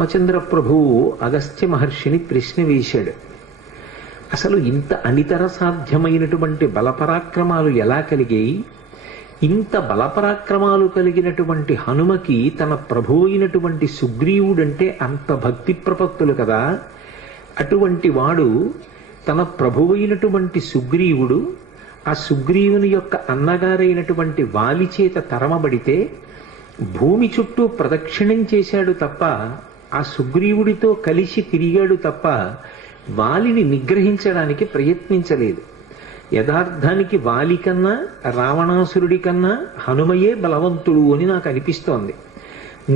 రామచంద్ర ప్రభువు అగస్త్య మహర్షిని ప్రశ్న వేశాడు. అసలు ఇంత అనితర సాధ్యమైనటువంటి బలపరాక్రమాలు ఎలా కలిగాయి? ఇంత బలపరాక్రమాలు కలిగినటువంటి హనుమకి తన ప్రభువు అయినటువంటి సుగ్రీవుడంటే అంత భక్తి ప్రపత్తులు కదా. అటువంటి వాడు తన ప్రభువు అయినటువంటి సుగ్రీవుడు ఆ సుగ్రీవుని యొక్క అన్నగారైనటువంటి వాలి చేత తరమబడితే భూమి చుట్టూ ప్రదక్షిణం చేశాడు తప్ప, ఆ సుగ్రీవుడితో కలిసి తిరిగాడు తప్ప వాలిని నిగ్రహించడానికి ప్రయత్నించలేదు. యథార్థానికి వాలి కన్నా రావణాసురుడి కన్నా హనుమయే బలవంతుడు అని నాకు అనిపిస్తోంది.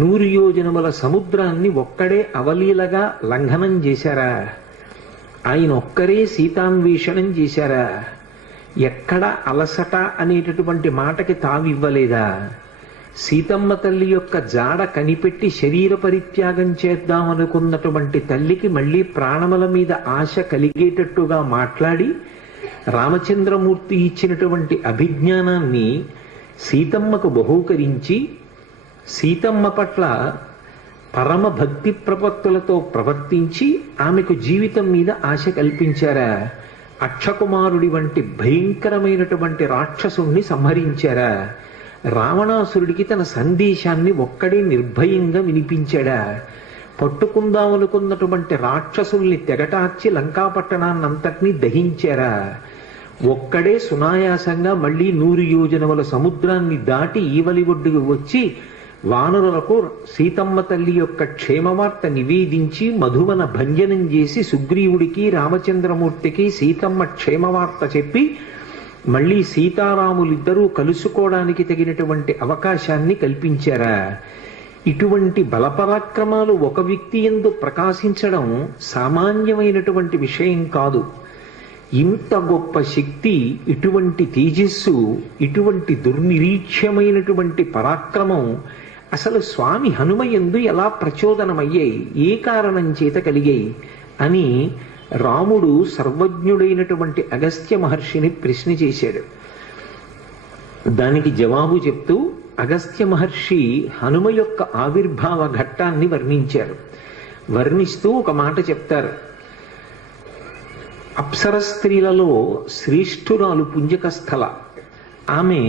100 యోజనముల సముద్రాన్ని ఒక్కడే అవలీలగా లంఘనం చేశారా? ఆయన ఒక్కరే సీతాన్వేషణం చేశారా? ఎక్కడ అలసట అనేటటువంటి మాటకి తావివ్వలేదా? సీతమ్మ తల్లి యొక్క జాడ కనిపెట్టి శరీర పరిత్యాగం చేద్దామనుకున్నటువంటి తల్లికి మళ్ళీ ప్రాణముల మీద ఆశ కలిగేటట్టుగా మాట్లాడి రామచంద్రమూర్తి ఇచ్చినటువంటి అభిజ్ఞానాన్ని సీతమ్మకు బహూకరించి సీతమ్మ పట్ల పరమ భక్తి ప్రపత్తులతో ప్రవర్తించి ఆమెకు జీవితం మీద ఆశ కల్పించారా? అక్షకుమారుడి వంటి భయంకరమైనటువంటి రాక్షసుణ్ణి సంహరించారా? రావణాసురుడికి తన సందేశాన్ని ఒక్కడే నిర్భయంగా వినిపించాడా? పట్టుకుందామనుకున్నటువంటి రాక్షసుల్ని తెగటార్చి లంకాపట్టణాన్నంతటినీ దహించారా? ఒక్కడే సునాయాసంగా మళ్ళీ 100 యోజనముల సముద్రాన్ని దాటి ఈవలి ఒడ్డుకు వచ్చి వానరులకు సీతమ్మ తల్లి యొక్క క్షేమవార్త నివేదించి మధువన భంజనం చేసి సుగ్రీవుడికి రామచంద్రమూర్తికి సీతమ్మ క్షేమవార్త చెప్పి మళ్ళీ సీతారాములిద్దరూ కలుసుకోవడానికి తగినటువంటి అవకాశాన్ని కల్పించారా? ఇటువంటి బలపరాక్రమాలు ఒక వ్యక్తి యందు ప్రకాశించడం సామాన్యమైనటువంటి విషయం కాదు. ఇంత గొప్ప శక్తి, ఇటువంటి తేజస్సు, ఇటువంటి దుర్నిరీక్ష్యమైనటువంటి పరాక్రమం అసలు స్వామి హనుమయందు ఎలా ప్రచోదనమయ్యాయి, ఏ కారణం చేత కలిగాయి అని రాముడు సర్వజ్ఞుడైనటువంటి అగస్త్య మహర్షిని ప్రశ్న చేశాడు. దానికి జవాబు చెప్తూ అగస్త్య మహర్షి హనుమ యొక్క ఆవిర్భావ ఘట్టాన్ని వర్ణించారు. వర్ణిస్తూ ఒక మాట చెప్తారు. అప్సర స్త్రీలలో శ్రేష్ఠురాలు పుంజకస్థల. ఆమె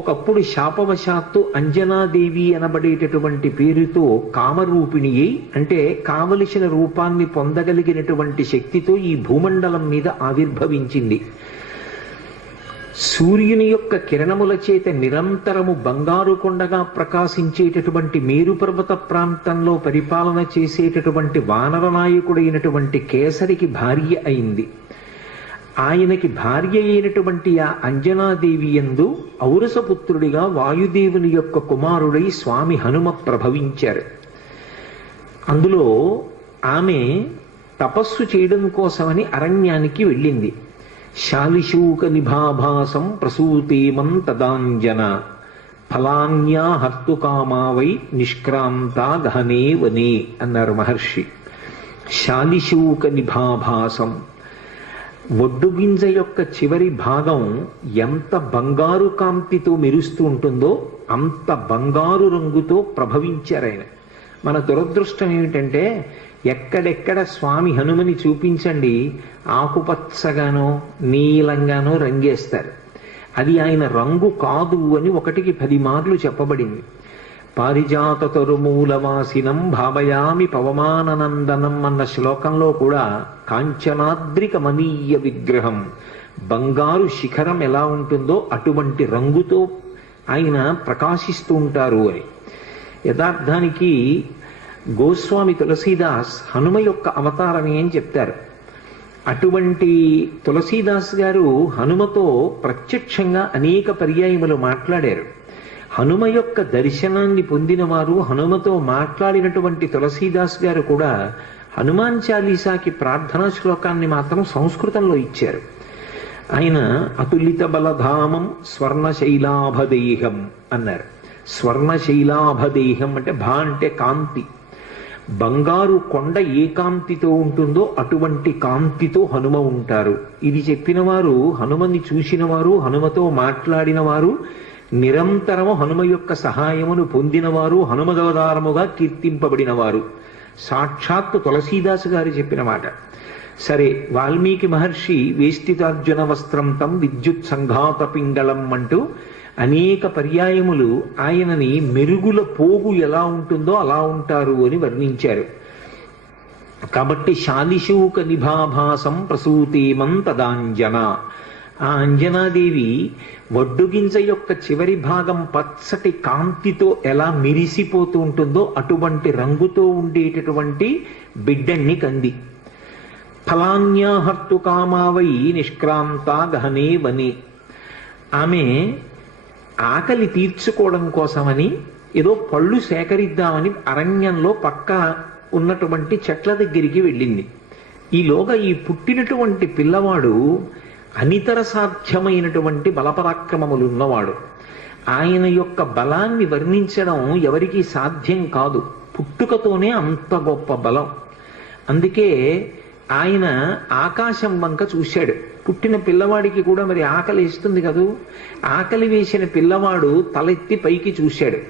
ఒకప్పుడు శాపవశాత్తు అంజనాదేవి అనబడేటటువంటి పేరుతో కామరూపిణి అయి, అంటే కావలసిన రూపాన్ని పొందగలిగినటువంటి శక్తితో ఈ భూమండలం మీద ఆవిర్భవించింది. సూర్యుని యొక్క కిరణముల చేత నిరంతరము బంగారు కొండగా ప్రకాశించేటటువంటి మేరు పర్వత ప్రాంతంలో పరిపాలన చేసేటటువంటి వానర నాయకుడైనటువంటి కేసరికి భార్య అయింది. ఆయనకి భార్య అయినటువంటి ఆ అంజనాదేవి యందు ఔరసపుత్రుడిగా వాయుదేవుని యొక్క కుమారుడై స్వామి హనుమ ప్రభవించారు. అందులో ఆమె తపస్సు చేయడం కోసమని అరణ్యానికి వెళ్ళింది. శాలిశూక నిభాభాసం ప్రసూతేమం తదాంజన ఫలాన్యా హర్తుకామావై నిష్క్రాంతా గహనే వనే అన్నారు మహర్షి. శాలిశూక నిభాభాసం, ఒడ్డుగింజ యొక్క చివరి భాగం ఎంత బంగారు కాంతితో మెరుస్తూ ఉంటుందో అంత బంగారు రంగుతో ప్రభవించారాయన. మన దురదృష్టం ఏమిటంటే ఎక్కడెక్కడ స్వామి హనుమని చూపించండి ఆకుపచ్చగానో నీలంగానో రంగేస్తారు. అది ఆయన రంగు కాదు అని 1కి 10 మార్లు చెప్పబడింది. పారిజాత తరుమూలవాసినం భావయామి పవమాననందనం అన్న శ్లోకంలో కూడా కాంచనాద్రికమనీయ విగ్రహం, బంగారు శిఖరం ఎలా ఉంటుందో అటువంటి రంగుతో ఆయన ప్రకాశిస్తూ ఉంటారు అని. యథార్థానికి గోస్వామి తులసీదాస్ హనుమ యొక్క అవతారమే అని చెప్తారు. అటువంటి తులసీదాస్ గారు హనుమతో ప్రత్యక్షంగా అనేక పర్యాయములు మాట్లాడారు. హనుమ యొక్క దర్శనాన్ని పొందినవారు, హనుమతో మాట్లాడినటువంటి తులసీదాస్ గారు కూడా హనుమాన్ చాలీసాకి ప్రార్థనా శ్లోకాన్ని మాత్రం సంస్కృతంలో ఇచ్చారు. ఆయన అతులిత బలధామం స్వర్ణశైలాభదేహం అన్నారు. స్వర్ణశైలాభదేహం అంటే భా అంటే కాంతి. బంగారు కొండ ఏ కాంతితో ఉంటుందో అటువంటి కాంతితో హనుమ ఉంటారు. ఇది చెప్పిన వారు, హనుమని చూసిన వారు, హనుమతో మాట్లాడిన వారు, నిరంతరము హనుమ యొక్క సహాయమును పొందినవారు, హనుమదవతారముగా కీర్తింపబడినవారు. సాక్షాత్తు తులసీదాసు గారు చెప్పిన మాట. సరే, వాల్మీకి మహర్షి వేష్టితార్జున వస్త్రం తం విద్యుత్ సంఘాత పింగళం అంటూ అనేక పర్యాయములు ఆయనని మెరుగుల పోగు ఎలా ఉంటుందో అలా ఉంటారు అని వర్ణించారు. కాబట్టి శాలిశూక నిభాభాసం ప్రసూతేమం తదాంజన, ఆ అంజనాదేవి వడ్డుగింజ యొక్క చివరి భాగం పచ్చటి కాంతితో ఎలా మెరిసిపోతూ ఉంటుందో అటువంటి రంగుతో ఉండేటటువంటి బిడ్డన్ని కంది. ఫలాన్యాహర్తు కామావై నిష్క్రాంత గహనే వనే, ఆమె ఆకలి తీర్చుకోవడం కోసమని ఏదో పళ్ళు సేకరిద్దామని అరణ్యంలో పక్క ఉన్నటువంటి చెట్ల దగ్గరికి వెళ్ళింది. ఈలోగా ఈ పుట్టినటువంటి పిల్లవాడు అనితర సాధ్యమైనటువంటి బలపరాక్రమములు ఉన్నవాడు. ఆయన యొక్క బలాన్ని వర్ణించడం ఎవరికీ సాధ్యం కాదు, పుట్టుకతోనే అంత గొప్ప బలం. అందుకే ఆయన ఆకాశం వంక చూశాడు. పుట్టిన పిల్లవాడికి కూడా మరి ఆకలి వేస్తుంది కదూ, ఆకలి వేసిన పిల్లవాడు తలెత్తి పైకి చూశాడు.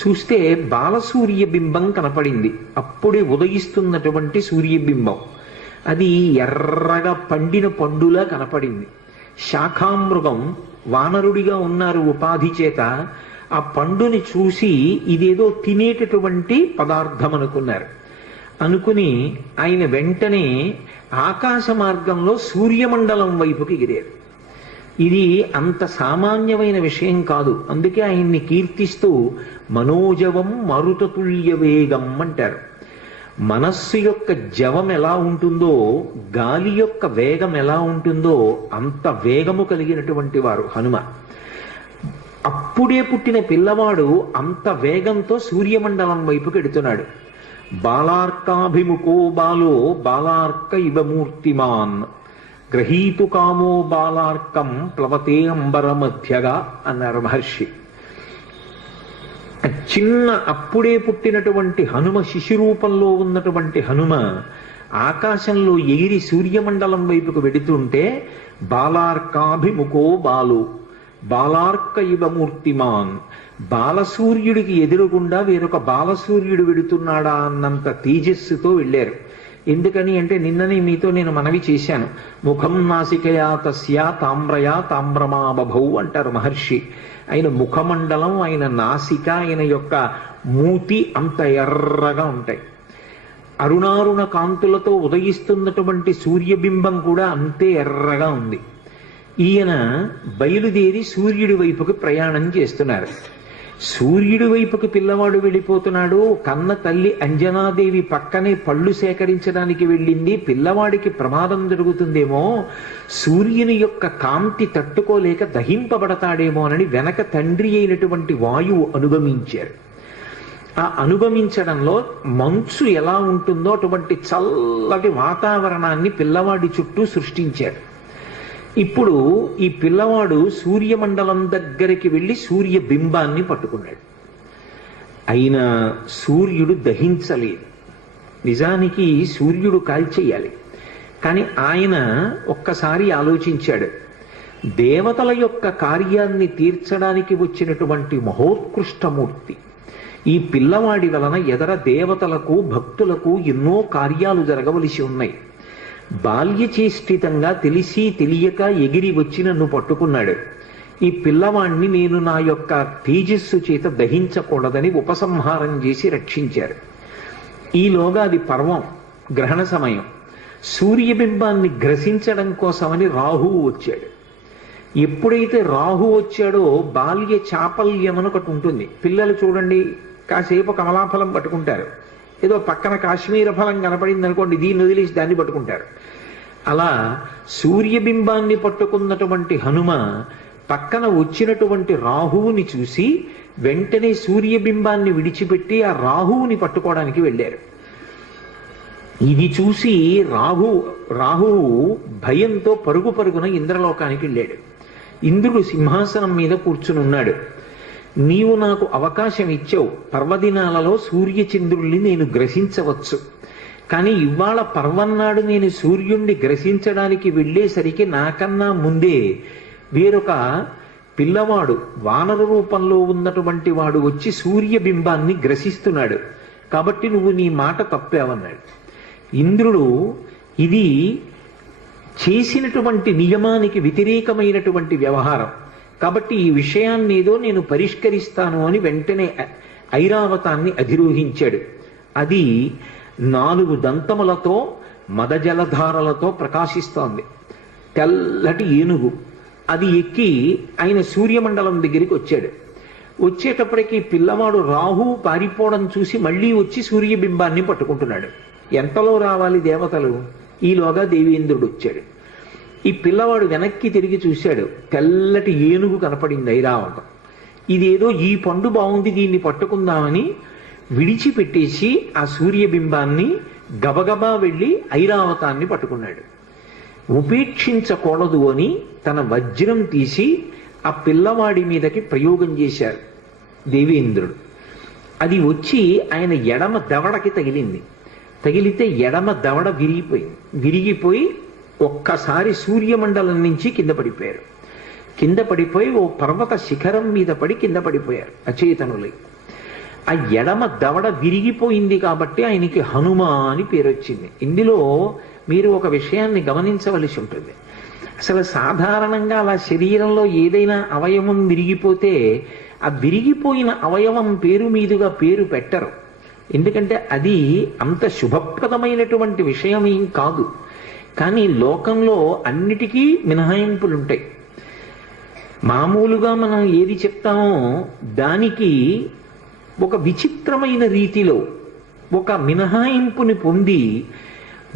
చూస్తే బాలసూర్యబింబం కనపడింది. అప్పుడే ఉదయిస్తున్నటువంటి సూర్యబింబం, అది ఎర్రగా పండిన పండులా కనపడింది. శాఖామృగం వానరుడిగా ఉన్నారు ఉపాధి చేత, ఆ పండుని చూసి ఇదేదో తినేటటువంటి పదార్థం అనుకున్నారు. అనుకుని ఆయన వెంటనే ఆకాశ మార్గంలో సూర్యమండలం వైపుకి ఎగిరారు. ఇది అంత సామాన్యమైన విషయం కాదు. అందుకే ఆయన్ని కీర్తిస్తూ మనోజవం మరుతతుల్య వేగం అంటారు. మనస్సు యొక్క జవం ఎలా ఉంటుందో, గాలి యొక్క వేగం ఎలా ఉంటుందో అంత వేగము కలిగినటువంటి వారు హనుమ. అప్పుడే పుట్టిన పిల్లవాడు అంత వేగంతో సూర్యమండలం వైపుకి ఎడుతున్నాడు. బాలార్కాభిముఖో బాలో బాలార్క ఇవ మూర్తిమాన్ గ్రహీతు కామో బాలార్కం ప్లవతే అంబర మధ్యగా అన్నారు మహర్షి. చిన్న అప్పుడే పుట్టినటువంటి హనుమ, శిశురూపంలో ఉన్నటువంటి హనుమ ఆకాశంలో ఎగిరి సూర్యమండలం వైపుకు వెడుతుంటే బాలార్కాభిముఖో బాలు బాలార్క ఇవ మూర్తిమాన్, బాలసూర్యుడికి ఎదురుగుండా వేరొక బాలసూర్యుడు వెడుతున్నాడా అన్నంత తేజస్సుతో వెళ్ళారు. ఎందుకని అంటే నిన్ననే మీతో నేను మనవి చేశాను, ముఖం నాసికయా తస్యా తామ్రయా తామ్రమాబభౌ అంటారు మహర్షి. ఆయన ముఖమండలం, ఆయన నాసిక, ఆయన యొక్క మూతి అంత ఎర్రగా ఉంటాయి. అరుణారుణ కాంతులతో ఉదయిస్తున్నటువంటి సూర్యబింబం కూడా అంతే ఎర్రగా ఉంది. ఈయన బయలుదేరి సూర్యుడి వైపుకి ప్రయాణం చేస్తున్నారు. సూర్యుడి వైపుకి పిల్లవాడు వెళ్ళిపోతున్నాడు. కన్న తల్లి అంజనాదేవి పక్కనే పళ్ళు సేకరించడానికి వెళ్ళింది. పిల్లవాడికి ప్రమాదం జరుగుతుందేమో, సూర్యుని యొక్క కాంతి తట్టుకోలేక దహింపబడతాడేమోనని వెనక తండ్రి అయినటువంటి వాయువు అనుగమించారు. ఆ అనుగమించడంలో మంచు ఎలా ఉంటుందో అటువంటి చల్లటి వాతావరణాన్ని పిల్లవాడి చుట్టూ సృష్టించారు. ఇప్పుడు ఈ పిల్లవాడు సూర్యమండలం దగ్గరికి వెళ్ళి సూర్యబింబాన్ని పట్టుకున్నాడు. అయినా సూర్యుడు దహించలేదు. నిజానికి సూర్యుడు కాల్చేయాలి. కానీ ఆయన ఒక్కసారి ఆలోచించాడు, దేవతల యొక్క కార్యాన్ని తీర్చడానికి వచ్చినటువంటి మహోత్కృష్టమూర్తి ఈ పిల్లవాడి వలన ఎదర దేవతలకు భక్తులకు ఎన్నో కార్యాలు జరగవలసి ఉన్నాయి. బాల్యచేష్టితంగా తెలిసి తెలియక ఎగిరి వచ్చి నన్ను పట్టుకున్నాడు. ఈ పిల్లవాణ్ణి నేను నా యొక్క తేజస్సు చేత దహించకూడదని ఉపసంహారం చేసి రక్షించారు. ఈలోగా అది పర్వం, గ్రహణ సమయం. సూర్యబింబాన్ని గ్రసించడం కోసమని రాహువు వచ్చాడు. ఎప్పుడైతే రాహు వచ్చాడో బాల్య చాపల్యం అని ఒకటి ఉంటుంది. పిల్లలు చూడండి, కాసేపు కమలాఫలం పట్టుకుంటారు, ఏదో పక్కన కాశ్మీర ఫలం కనపడింది అనుకోండి, దీన్ని వదిలేసి దాన్ని పట్టుకుంటారు. అలా సూర్యబింబాన్ని పట్టుకున్నటువంటి హనుమ పక్కన వచ్చినటువంటి రాహువుని చూసి వెంటనే సూర్యబింబాన్ని విడిచిపెట్టి ఆ రాహువుని పట్టుకోవడానికి వెళ్ళారు. ఇది చూసి రాహువు భయంతో పరుగు పరుగున ఇంద్రలోకానికి వెళ్ళాడు. ఇంద్రుడు సింహాసనం మీద కూర్చుని ఉన్నాడు. నీవు నాకు అవకాశం ఇచ్చావు, పర్వదినాలలో సూర్యచంద్రుల్ని నేను గ్రసించవచ్చు. కానీ ఇవాళ పర్వన్నాడు నేను సూర్యుణ్ణి గ్రసించడానికి వెళ్ళేసరికి నాకన్నా ముందే వేరొక పిల్లవాడు వానర రూపంలో ఉన్నటువంటి వాడు వచ్చి సూర్యబింబాన్ని గ్రసిస్తున్నాడు. కాబట్టి నువ్వు నీ మాట తప్పావన్నాడు. ఇంద్రుడు ఇది చేసినటువంటి నియమానికి వ్యతిరేకమైనటువంటి వ్యవహారం, కాబట్టి ఈ విషయాన్ని ఏదో నేను పరిష్కరిస్తాను అని వెంటనే ఐరావతాన్ని అధిరోహించాడు. అది 4 దంతములతో మదజలధారలతో ప్రకాశిస్తోంది, తెల్లటి ఏనుగు. అది ఎక్కి ఆయన సూర్యమండలం దగ్గరికి వచ్చాడు. వచ్చేటప్పటికి పిల్లవాడు రాహు పారిపోవడం చూసి మళ్ళీ వచ్చి సూర్యబింబాన్ని పట్టుకుంటున్నాడు. ఎంతలో రావాలి దేవతలు, ఈలోగా దేవేంద్రుడు వచ్చాడు. ఈ పిల్లవాడు వెనక్కి తిరిగి చూశాడు, తెల్లటి ఏనుగు కనపడింది ఐరావతం. ఇదేదో ఈ పండు బాగుంది, దీన్ని పట్టుకుందామని విడిచిపెట్టేసి ఆ సూర్యబింబాన్ని గబగబా వెళ్ళి ఐరావతాన్ని పట్టుకున్నాడు. ఉపేక్షించకూడదు అని తన వజ్రం తీసి ఆ పిల్లవాడి మీదకి ప్రయోగం చేశారు దేవేంద్రుడు. అది వచ్చి ఆయన ఎడమ దవడకి తగిలింది. తగిలితే ఎడమ దవడ విరిగిపోయి ఒక్కసారి సూర్యమండలం నుంచి కింద పడిపోయారు. కింద పడిపోయి ఓ పర్వత శిఖరం మీద పడి కింద పడిపోయారు అచేతనులై. ఆ ఎడమ దవడ విరిగిపోయింది కాబట్టి ఆయనకి హనుమ అని పేరు వచ్చింది. ఇందులో మీరు ఒక విషయాన్ని గమనించవలసి ఉంటుంది. అసలు సాధారణంగా అలా శరీరంలో ఏదైనా అవయవం విరిగిపోతే ఆ విరిగిపోయిన అవయవం పేరు మీదుగా పేరు పెట్టరు. ఎందుకంటే అది అంత శుభప్రదమైనటువంటి విషయం ఏం కాదు. కానీ లోకంలో అన్నిటికీ మినహాయింపులు ఉంటాయి. మామూలుగా మనం ఏది చెప్తామో దానికి ఒక విచిత్రమైన రీతిలో ఒక మినహాయింపుని పొంది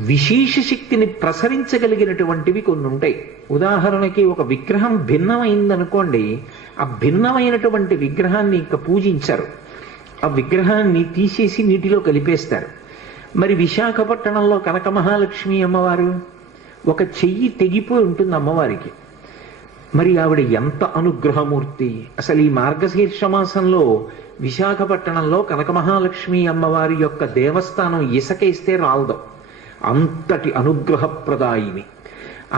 విశేష శక్తిని ప్రసరించగలిగినటువంటివి కొన్ని ఉంటాయి. ఉదాహరణకి ఒక విగ్రహం భిన్నమైందనుకోండి, ఆ భిన్నమైనటువంటి విగ్రహాన్ని ఇంకా పూజించరు, ఆ విగ్రహాన్ని తీసేసి నీటిలో కలిపేస్తారు. మరి విశాఖపట్నంలో కనక మహాలక్ష్మి అమ్మవారు ఒక చెయ్యి తెగిపోయి ఉంటుంది అమ్మవారికి. మరి ఆవిడ ఎంత అనుగ్రహమూర్తి. అసలు ఈ మార్గశీర్ష మాసంలో విశాఖపట్నంలో కనక మహాలక్ష్మి అమ్మవారి యొక్క దేవస్థానం ఇసకేస్తే రాలదు, అంతటి అనుగ్రహప్రదాయిని.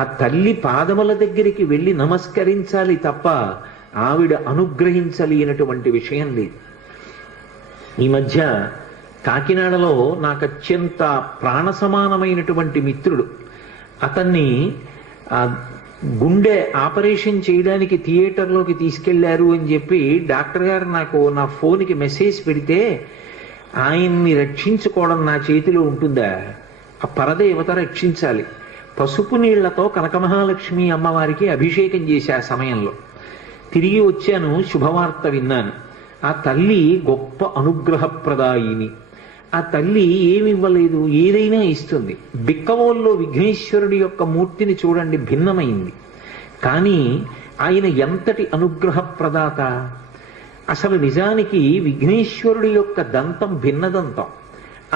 ఆ తల్లి పాదముల దగ్గరికి వెళ్ళి నమస్కరించాలి తప్ప ఆవిడ అనుగ్రహించలేనటువంటి విషయం లేదు. ఈ మధ్య కాకినాడలో నాకు అత్యంత ప్రాణ సమానమైనటువంటి మిత్రుడు, అతన్ని గుండె ఆపరేషన్ చేయడానికి థియేటర్లోకి తీసుకెళ్లారు అని చెప్పి డాక్టర్ గారు నాకు నా ఫోన్కి మెసేజ్ పెడితే, ఆయన్ని రక్షించుకోవడం నా చేతిలో ఉంటుందా? ఆ పరదేవత రక్షించాలి. పసుపు నీళ్లతో కనకమహాలక్ష్మి అమ్మవారికి అభిషేకం చేశా సమయంలో. తిరిగి వచ్చాను, శుభవార్త విన్నాను. ఆ తల్లి గొప్ప అనుగ్రహప్రదాయిని. ఆ తల్లి ఏమి ఇవ్వలేదు, ఏదైనా ఇస్తుంది. బిక్కవోల్లో విఘ్నేశ్వరుడి యొక్క మూర్తిని చూడండి, భిన్నమైంది. కానీ ఆయన ఎంతటి అనుగ్రహప్రదాత. అసలు నిజానికి విఘ్నేశ్వరుడి యొక్క దంతం భిన్నదంతం.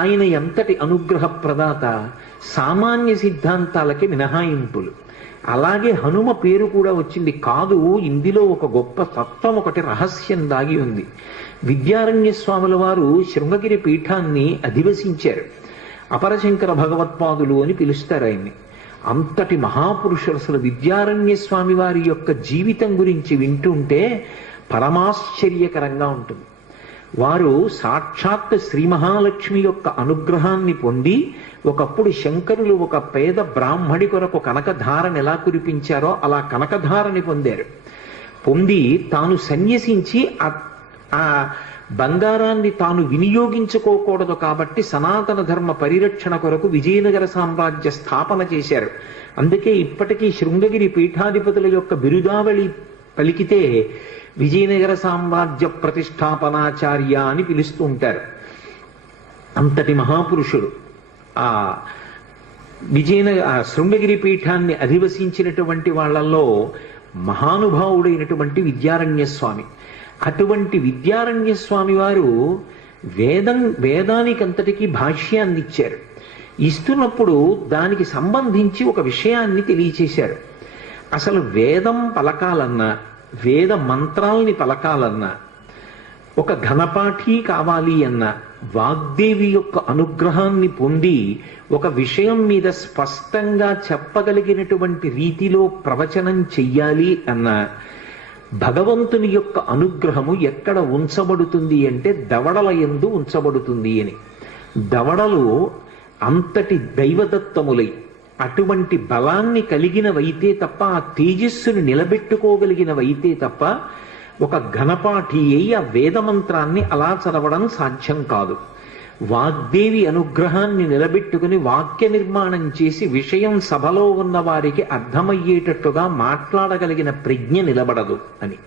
ఆయన ఎంతటి అనుగ్రహప్రదాత. సామాన్య సిద్ధాంతాలకి మినహాయింపులు. అలాగే హనుమ పేరు కూడా వచ్చింది. కాదు, ఇందులో ఒక గొప్ప తత్వం, ఒకటి రహస్యం దాగి ఉంది. విద్యారణ్య స్వాముల వారు శృంగగిరి పీఠాన్ని అధివసించారు. అపరశంకర భగవత్పాదులు అని పిలుస్తారు ఆయన్ని. అంతటి మహాపురుషులు. అసలు విద్యారణ్య స్వామి వారి యొక్క జీవితం గురించి వింటుంటే పరమాశ్చర్యకరంగా ఉంటుంది. వారు సాక్షాత్ శ్రీ మహాలక్ష్మి యొక్క అనుగ్రహాన్ని పొంది, ఒకప్పుడు శంకరులు ఒక పేద బ్రాహ్మడి కొరకు కనకధారని ఎలా కురిపించారో అలా కనకధారని పొందారు. పొంది తాను సన్యసించి ఆ బంగారాన్ని తాను వినియోగించుకోకూడదు కాబట్టి సనాతన ధర్మ పరిరక్షణ కొరకు విజయనగర సామ్రాజ్య స్థాపన చేశారు. అందుకే ఇప్పటికీ శృంగగిరి పీఠాధిపతుల యొక్క బిరుదావళి పలికితే విజయనగర సామ్రాజ్య ప్రతిష్టాపనాచార్య అని పిలుస్తూ ఉంటారు. అంతటి మహాపురుషుడు. ఆ శృంగగిరి పీఠాన్ని అధివసించినటువంటి వాళ్ళల్లో మహానుభావుడైనటువంటి విద్యారణ్య స్వామి. అటువంటి విద్యారణ్య స్వామి వారు వేదానికంతటికీ భాష్యాన్ని ఇచ్చారు. ఇస్తున్నప్పుడు దానికి సంబంధించి ఒక విషయాన్ని తెలియచేశారు. అసలు వేదం పలకాలన్నా, వేద మంత్రాల్ని పలకాలన్నా, ఒక ఘనపాఠి కావాలి అన్నా, వాగ్దేవి యొక్క అనుగ్రహాన్ని పొంది ఒక విషయం మీద స్పష్టంగా చెప్పగలిగినటువంటి రీతిలో ప్రవచనం చెయ్యాలి అన్నా, భగవంతుని యొక్క అనుగ్రహము ఎక్కడ ఉంచబడుతుంది అంటే దవడల యందు ఉంచబడుతుంది అని. దవడలు అంతటి దైవదత్తములై అటువంటి బలాన్ని కలిగినవైతే తప్ప, ఆ తేజస్సును నిలబెట్టుకోగలిగినవైతే తప్ప ఒక ఘనపాఠి అయి ఆ వేదమంత్రాన్ని అలా చదవడం సాధ్యం కాదు. వాగ్దేవి అనుగ్రహాన్ని నిలబెట్టుకుని వాక్య నిర్మాణం చేసి విషయం సభలో ఉన్న వారికి అర్థమయ్యేటట్టుగా మాట్లాడగలిగిన ప్రజ్ఞ నిలబడదు అని.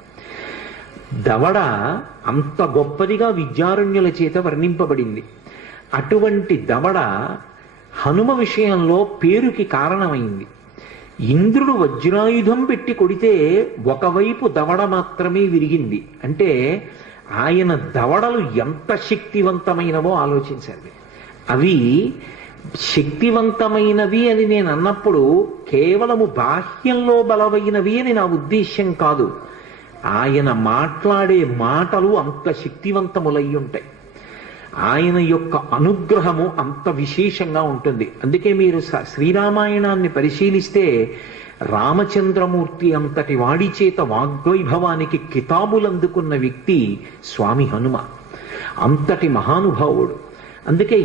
దవడ అంత గొప్పదిగా విద్యారణ్యుల చేత వర్ణింపబడింది. అటువంటి దవడ హనుమ విషయంలో పేరుకి కారణమైంది. ఇంద్రుడు వజ్రాయుధం పెట్టి కొడితే ఒకవైపు దవడ మాత్రమే విరిగింది. అంటే ఆయన దవడలు ఎంత శక్తివంతమైనవో ఆలోచించండి. అవి శక్తివంతమైనవి అని నేను అన్నప్పుడు కేవలము బాహ్యంలో బలమైనవి అని నా ఉద్దేశ్యం కాదు. ఆయన మాట్లాడే మాటలు అంత శక్తివంతములై ఉంటాయి. ఆయన యొక్క అనుగ్రహము అంత విశేషంగా ఉంటుంది. అందుకే మీరు శ్రీరామాయణాన్ని పరిశీలిస్తే రామచంద్రమూర్తి అంతటి వాడి చేత వాగ్వైభవానికి కితాబులందుకున్న వ్యక్తి స్వామి హనుమ. అంతటి మహానుభావుడు. అందుకే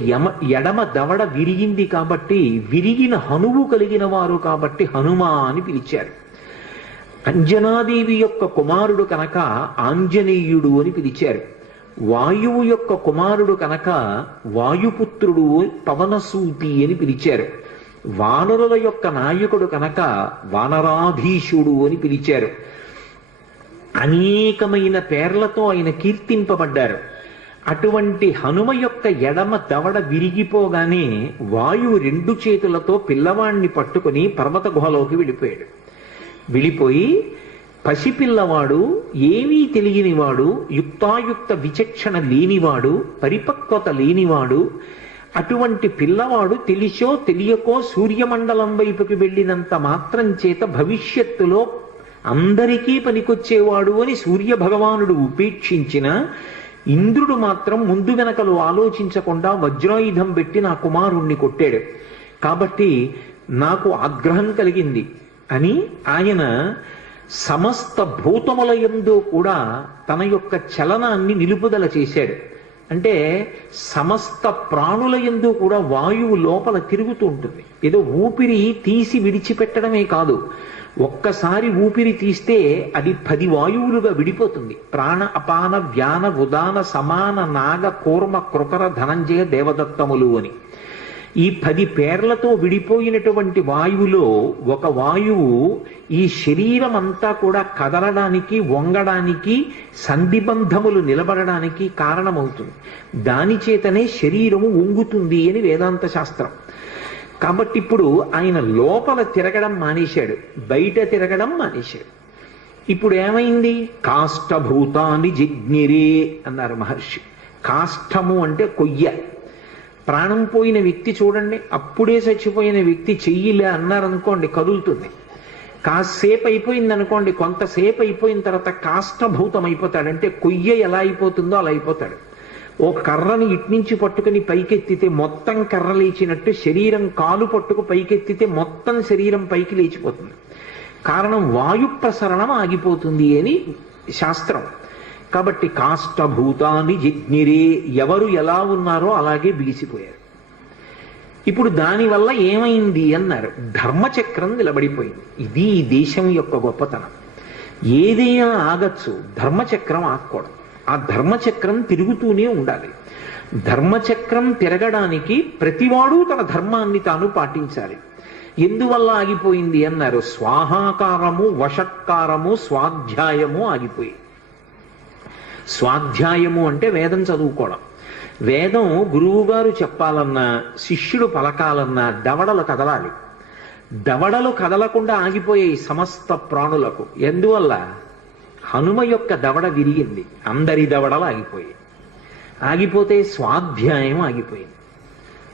ఎడమ దవడ విరిగింది కాబట్టి, విరిగిన హనువు కలిగిన వారు కాబట్టి హనుమ అని పిలిచారు. అంజనాదేవి యొక్క కుమారుడు కనుక ఆంజనేయుడు అని పిలిచారు. వాయువు యొక్క కుమారుడు కనుక వాయుపుత్రుడు పవనసూతి అని పిలిచారు. వానరుల యొక్క నాయకుడు కనుక వానరాధీశుడు అని పిలిచారు. అనేకమైన పేర్లతో ఆయన కీర్తింపబడ్డారు. అటువంటి హనుమ యొక్క ఎడమ దవడ విరిగిపోగానే వాయువు 2 చేతులతో పిల్లవాణ్ణి పట్టుకుని పర్వత గుహలోకి వెళ్ళిపోయాడు. వెళ్ళిపోయి పసిపిల్లవాడు, ఏమీ తెలియనివాడు, యుక్తాయుక్త విచక్షణ లేనివాడు, పరిపక్వత లేనివాడు, అటువంటి పిల్లవాడు తెలిసో తెలియకో సూర్యమండలం వైపుకి వెళ్ళినంత మాత్రం చేత భవిష్యత్తులో అందరికీ పనికొచ్చేవాడు అని సూర్య భగవానుడు ఉపేక్షించిన ఇంద్రుడు మాత్రం ముందు వెనకలు ఆలోచించకుండా వజ్రాయుధం పెట్టి నా కుమారుణ్ణి కొట్టాడు. కాబట్టి నాకు ఆగ్రహం కలిగింది అని ఆయన సమస్త భూతములయందు కూడా తన యొక్క చలనాన్ని నిలుపుదల చేశాడు. అంటే సమస్త ప్రాణులయందు కూడా వాయువు లోపల తిరుగుతూ ఉంటుంది. ఏదో ఊపిరి తీసి విడిచిపెట్టడమే కాదు, ఒక్కసారి ఊపిరి తీస్తే అది 10 వాయువులుగా విడిపోతుంది. ప్రాణ అపాన వ్యాన ఉదాన సమాన నాగ కూర్మ కృకర ధనంజయ దేవదత్తములు అని ఈ 10 పేర్లతో విడిపోయినటువంటి వాయువులో ఒక వాయువు ఈ శరీరం అంతా కూడా కదలడానికి, వంగడానికి, సంధిబంధములు నిలబడడానికి కారణమవుతుంది. దాని చేతనే శరీరము వంగుతుంది అని వేదాంత శాస్త్రం. కాబట్టి ఇప్పుడు ఆయన లోపల తిరగడం మానేశాడు, బయట తిరగడం మానేశాడు. ఇప్పుడు ఏమైంది? కాష్టభూతాన్ని జిజ్ఞిరే అన్నారు మహర్షి. కాష్టము అంటే కొయ్య. ప్రాణం పోయిన వ్యక్తి చూడండి, అప్పుడే చచ్చిపోయిన వ్యక్తి చెయ్యిలే అన్నారనుకోండి కదులుతుంది. కాసేపు అయిపోయింది అనుకోండి, కొంతసేపు అయిపోయిన తర్వాత కాష్టభూతం అయిపోతాడు. అంటే కొయ్య ఎలా అయిపోతుందో అలా అయిపోతాడు. ఓ కర్రని ఇట్నుంచి పట్టుకుని పైకెత్తితే మొత్తం కర్ర లేచినట్టు, శరీరం కాలు పట్టుకు పైకెత్తితే మొత్తం శరీరం పైకి లేచిపోతుంది. కారణం వాయు ప్రసరణం ఆగిపోతుంది అని శాస్త్రం. కాబట్టి కాష్టభూతాన్ని జిజ్ఞిరే, ఎవరు ఎలా ఉన్నారో అలాగే బిగిసిపోయారు. ఇప్పుడు దానివల్ల ఏమైంది అన్నారు, ధర్మచక్రం నిలబడిపోయింది. ఇది ఈ దేశం యొక్క గొప్పతనం. ఏదైనా ఆగచ్చు, ధర్మచక్రం ఆగకూడదు. ఆ ధర్మచక్రం తిరుగుతూనే ఉండాలి. ధర్మచక్రం తిరగడానికి ప్రతివాడు తన ధర్మాన్ని తాను పాటించాలి. ఎందువల్ల ఆగిపోయింది అన్నారు, స్వాహాకారము, వషట్కారము, స్వాధ్యాయము ఆగిపోయి. స్వాధ్యాయము అంటే వేదం చదువుకోవడం. వేదం గురువుగారు చెప్పాలన్నా, శిష్యుడు పలకాలన్నా దవడలు కదలాలి. దవడలు కదలకుండా ఆగిపోయాయి సమస్త ప్రాణులకు. ఎందువల్ల? హనుమ యొక్క దవడ విరిగింది, అందరి దవడలు ఆగిపోయాయి. ఆగిపోతే స్వాధ్యాయం ఆగిపోయింది.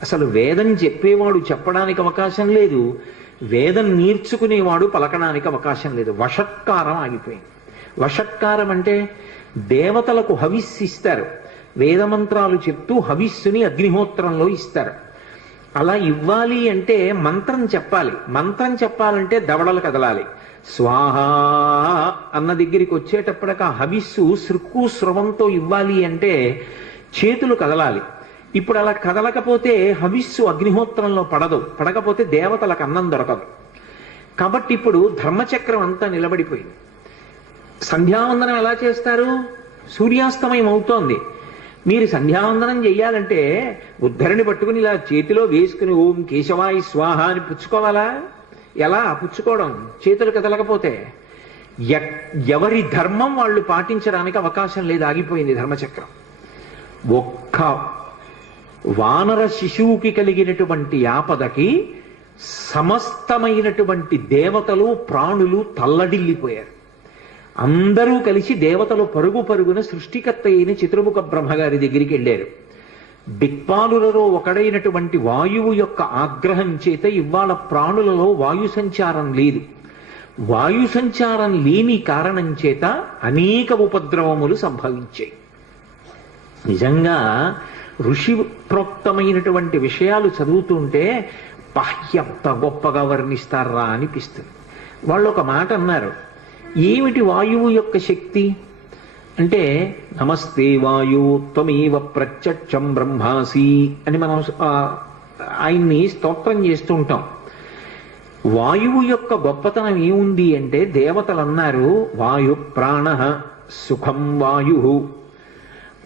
అసలు వేదం చెప్పేవాడు చెప్పడానికి అవకాశం లేదు, వేదం నేర్చుకునేవాడు పలకడానికి అవకాశం లేదు. వషట్కారం ఆగిపోయింది. వషట్కారం అంటే దేవతలకు హవిస్సు ఇస్తారు, వేదమంత్రాలు చెప్తూ హవిస్సుని అగ్నిహోత్రంలో ఇస్తారు. అలా ఇవ్వాలి అంటే మంత్రం చెప్పాలి. మంత్రం చెప్పాలంటే దవడలు కదలాలి. స్వాహ అన్న దగ్గరికి వచ్చేటప్పటికి ఆ హవిస్సు సృక్కు స్రవంతో ఇవ్వాలి అంటే చేతులు కదలాలి. ఇప్పుడు అలా కదలకపోతే హవిస్సు అగ్నిహోత్రంలో పడకపోతే దేవతలకు అన్నం దొరకదు. కాబట్టి ఇప్పుడు ధర్మచక్రం అంతా నిలబడిపోయింది. సంధ్యావందనం ఎలా చేస్తారు? సూర్యాస్తమయం అవుతోంది. మీరు సంధ్యావందనం చెయ్యాలంటే ఉద్ధరణి పట్టుకుని ఇలా చేతిలో వేసుకుని ఓం కేశవాయ స్వాహ అని పుచ్చుకోవాలా? ఎలా పుచ్చుకోవడం? చేతులు కదలకపోతే. ఎవరి ధర్మం వాళ్ళు పాటించడానికి అవకాశం లేదు, ఆగిపోయింది ధర్మచక్రం. ఒక్క వానర శిశువుకి కలిగినటువంటి ఆపదకి సమస్తమైనటువంటి దేవతలు ప్రాణులు తల్లడిల్లిపోయారు. అందరూ కలిసి దేవతలు పరుగు పరుగున సృష్టికర్త అయిన చతుర్ముఖ బ్రహ్మగారి దగ్గరికి వెళ్ళారు. దిక్పాలులలో ఒకడైనటువంటి వాయువు యొక్క ఆగ్రహం చేత ఇవాళ ప్రాణులలో వాయు సంచారం లేదు. వాయు సంచారం లేని కారణం చేత అనేక ఉపద్రవములు సంభవించాయి. నిజంగా ఋషి ప్రోక్తమైనటువంటి విషయాలు చదువుతుంటే ఎంత గొప్పగా వర్ణిస్తారా అనిపిస్తుంది. వాళ్ళు ఒక మాట అన్నారు, ఏమిటి వాయువు యొక్క శక్తి అంటే, నమస్తే వాయు త్వమేవ ప్రత్యక్షం బ్రహ్మాసి అని మనం ఆయన్ని స్తోత్రం చేస్తూ ఉంటాం. వాయువు యొక్క గొప్పతనం ఏముంది అంటే, దేవతలు అన్నారు వాయు ప్రాణ సుఖం వాయు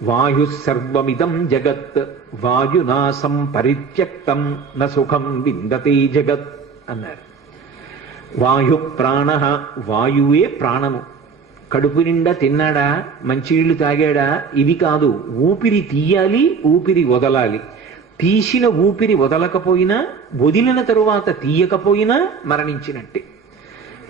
వాయు సర్వమిదం జగత్ వాయునాసం పరిత్యక్తం న సుఖం విందతే జగత్ అన్నారు. వాయు ప్రాణ, వాయువే ప్రాణము. కడుపు నిండా తిన్నాడా, మంచినీళ్లు తాగాడా, ఇవి కాదు. ఊపిరి తీయాలి, ఊపిరి వదలాలి. తీసిన ఊపిరి వదలకపోయినా, వదిలిన తరువాత తీయకపోయినా మరణించినట్టే.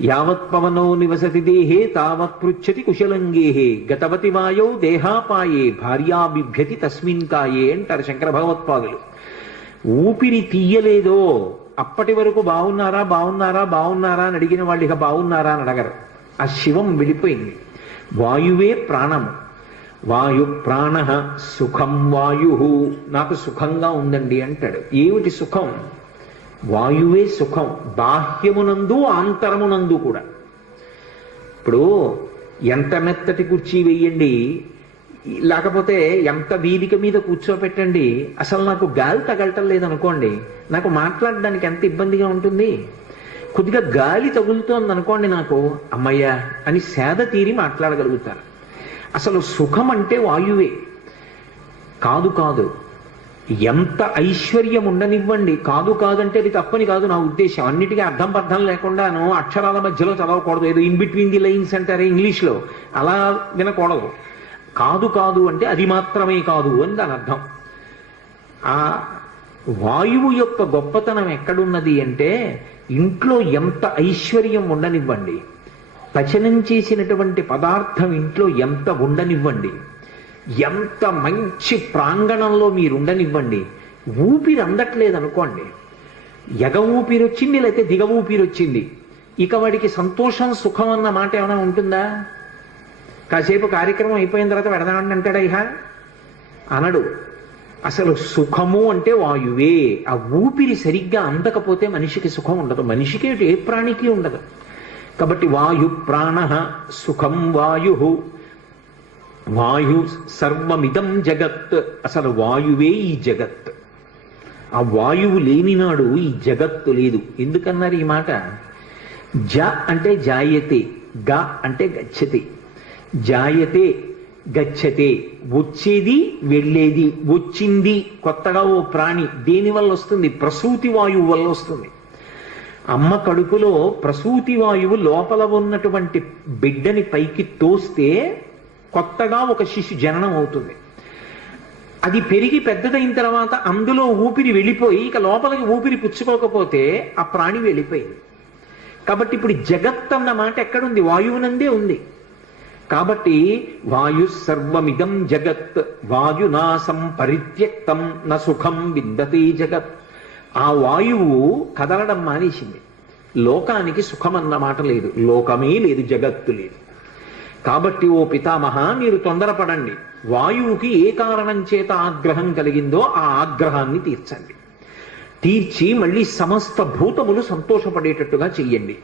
యావత్ పవనో నివసతి దేహే తావత్ పృచ్చతి కుశలంగేహే గతవతి వాయౌ దేహాపాయే భార్యా బిభ్యతి తస్మిన్ కాయే అంటారు శంకర భగవత్పాదులు. ఊపిరి తీయలేదో అప్పటి వరకు బాగున్నారా బాగున్నారా బాగున్నారా అని అడిగిన వాళ్ళు ఇక బాగున్నారా అని అడగరు. ఆ శివం విడిపోయింది. వాయువే ప్రాణము. వాయు ప్రాణ సుఖం వాయు, నాకు సుఖంగా ఉందండి అంటాడు. ఏమిటి సుఖం? వాయువే సుఖం, బాహ్యమునందు ఆంతరమునందు కూడా. ఇప్పుడు ఎంత మెత్తటి కుర్చీ వేయండి, లేకపోతే ఎంత వేదిక మీద కూర్చోపెట్టండి, అసలు నాకు గాలి తగలటం లేదనుకోండి, నాకు మాట్లాడడానికి ఎంత ఇబ్బందిగా ఉంటుంది. కొద్దిగా గాలి తగులుతోంది అనుకోండి, నాకు అమ్మయ్యా అని సేద తీరి మాట్లాడగలుగుతాను. అసలు సుఖం అంటే వాయువే. కాదు కాదు, ఎంత ఐశ్వర్యం ఉండనివ్వండి, కాదు కాదంటే అది తప్పని కాదు నా ఉద్దేశం. అన్నిటికీ అర్థం పర్థం లేకుండాను అక్షరాల మధ్యలో చదవకూడదు. ఏదో ఇన్ బిట్వీన్ ది లైన్స్ అంటారే ఇంగ్లీష్లో, అలా వినకూడదు. కాదు కాదు అంటే అది మాత్రమే కాదు అని దాని అర్థం. ఆ వాయువు యొక్క గొప్పతనం ఎక్కడున్నది అంటే, ఇంట్లో ఎంత ఐశ్వర్యం ఉండనివ్వండి, పచనం చేసినటువంటి పదార్థం ఇంట్లో ఎంత ఉండనివ్వండి, ఎంత మంచి ప్రాంగణంలో మీరు ఉండనివ్వండి, ఊపిరి అందట్లేదు అనుకోండి, ఎగ ఊపిరి వచ్చింది లేకపోతే దిగ ఊపిరి వచ్చింది, ఇక వాడికి సంతోషం సుఖం అన్న మాట ఏమైనా ఉంటుందా? కాసేపు కార్యక్రమం అయిపోయిన తర్వాత పెడదామని అంటాడా? ఇహ అనడు. అసలు సుఖము అంటే వాయువే. ఆ ఊపిరి సరిగ్గా అందకపోతే మనిషికి సుఖం ఉండదు, మనిషికి ఏ ప్రాణికి ఉండదు. కాబట్టి వాయు ప్రాణ సుఖం వాయు, వాయు సర్వమిదం జగత్. అసలు వాయువే ఈ జగత్. ఆ వాయువు లేనినాడు ఈ జగత్తు లేదు. ఎందుకన్నారు ఈ మాట? జ అంటే జాయతే, గ అంటే గచ్చతే. జాయతే గచ్చతే, వచ్చేది వెళ్ళేది. వచ్చింది కొత్తగా ఓ ప్రాణి, దేని వల్ల వస్తుంది? ప్రసూతి వాయువు వల్ల వస్తుంది. అమ్మ కడుపులో ప్రసూతి వాయువు లోపల ఉన్నటువంటి బిడ్డని పైకి తోస్తే కొత్తగా ఒక శిశు జననం అవుతుంది. అది పెరిగి పెద్దదైన తర్వాత అందులో ఊపిరి వెళ్ళిపోయి ఇక లోపలికి ఊపిరి పుచ్చుకోకపోతే ఆ ప్రాణి వెళ్ళిపోయింది. కాబట్టి ఇప్పుడు జగత్ అన్న మాట ఎక్కడుంది? వాయువునందే ఉంది. కాబట్టి వాయు సర్వమిదం జగత్ వాయునాసం పరిత్యక్తం న సుఖం విందతే జగత్. ఆ వాయువు కదలడం మానేసింది. లోకానికి సుఖం అన్న మాట లేదు, లోకమే లేదు, జగత్తు లేదు. కాబట్టి ఓ పితామహ, మీరు తొందరపడండి. వాయువుకి ఏ కారణం చేత ఆగ్రహం కలిగిందో ఆ ఆగ్రహాన్ని తీర్చండి. తీర్చి మళ్ళీ సమస్త భూతములు సంతోషపడేటట్టుగా చెయ్యండి.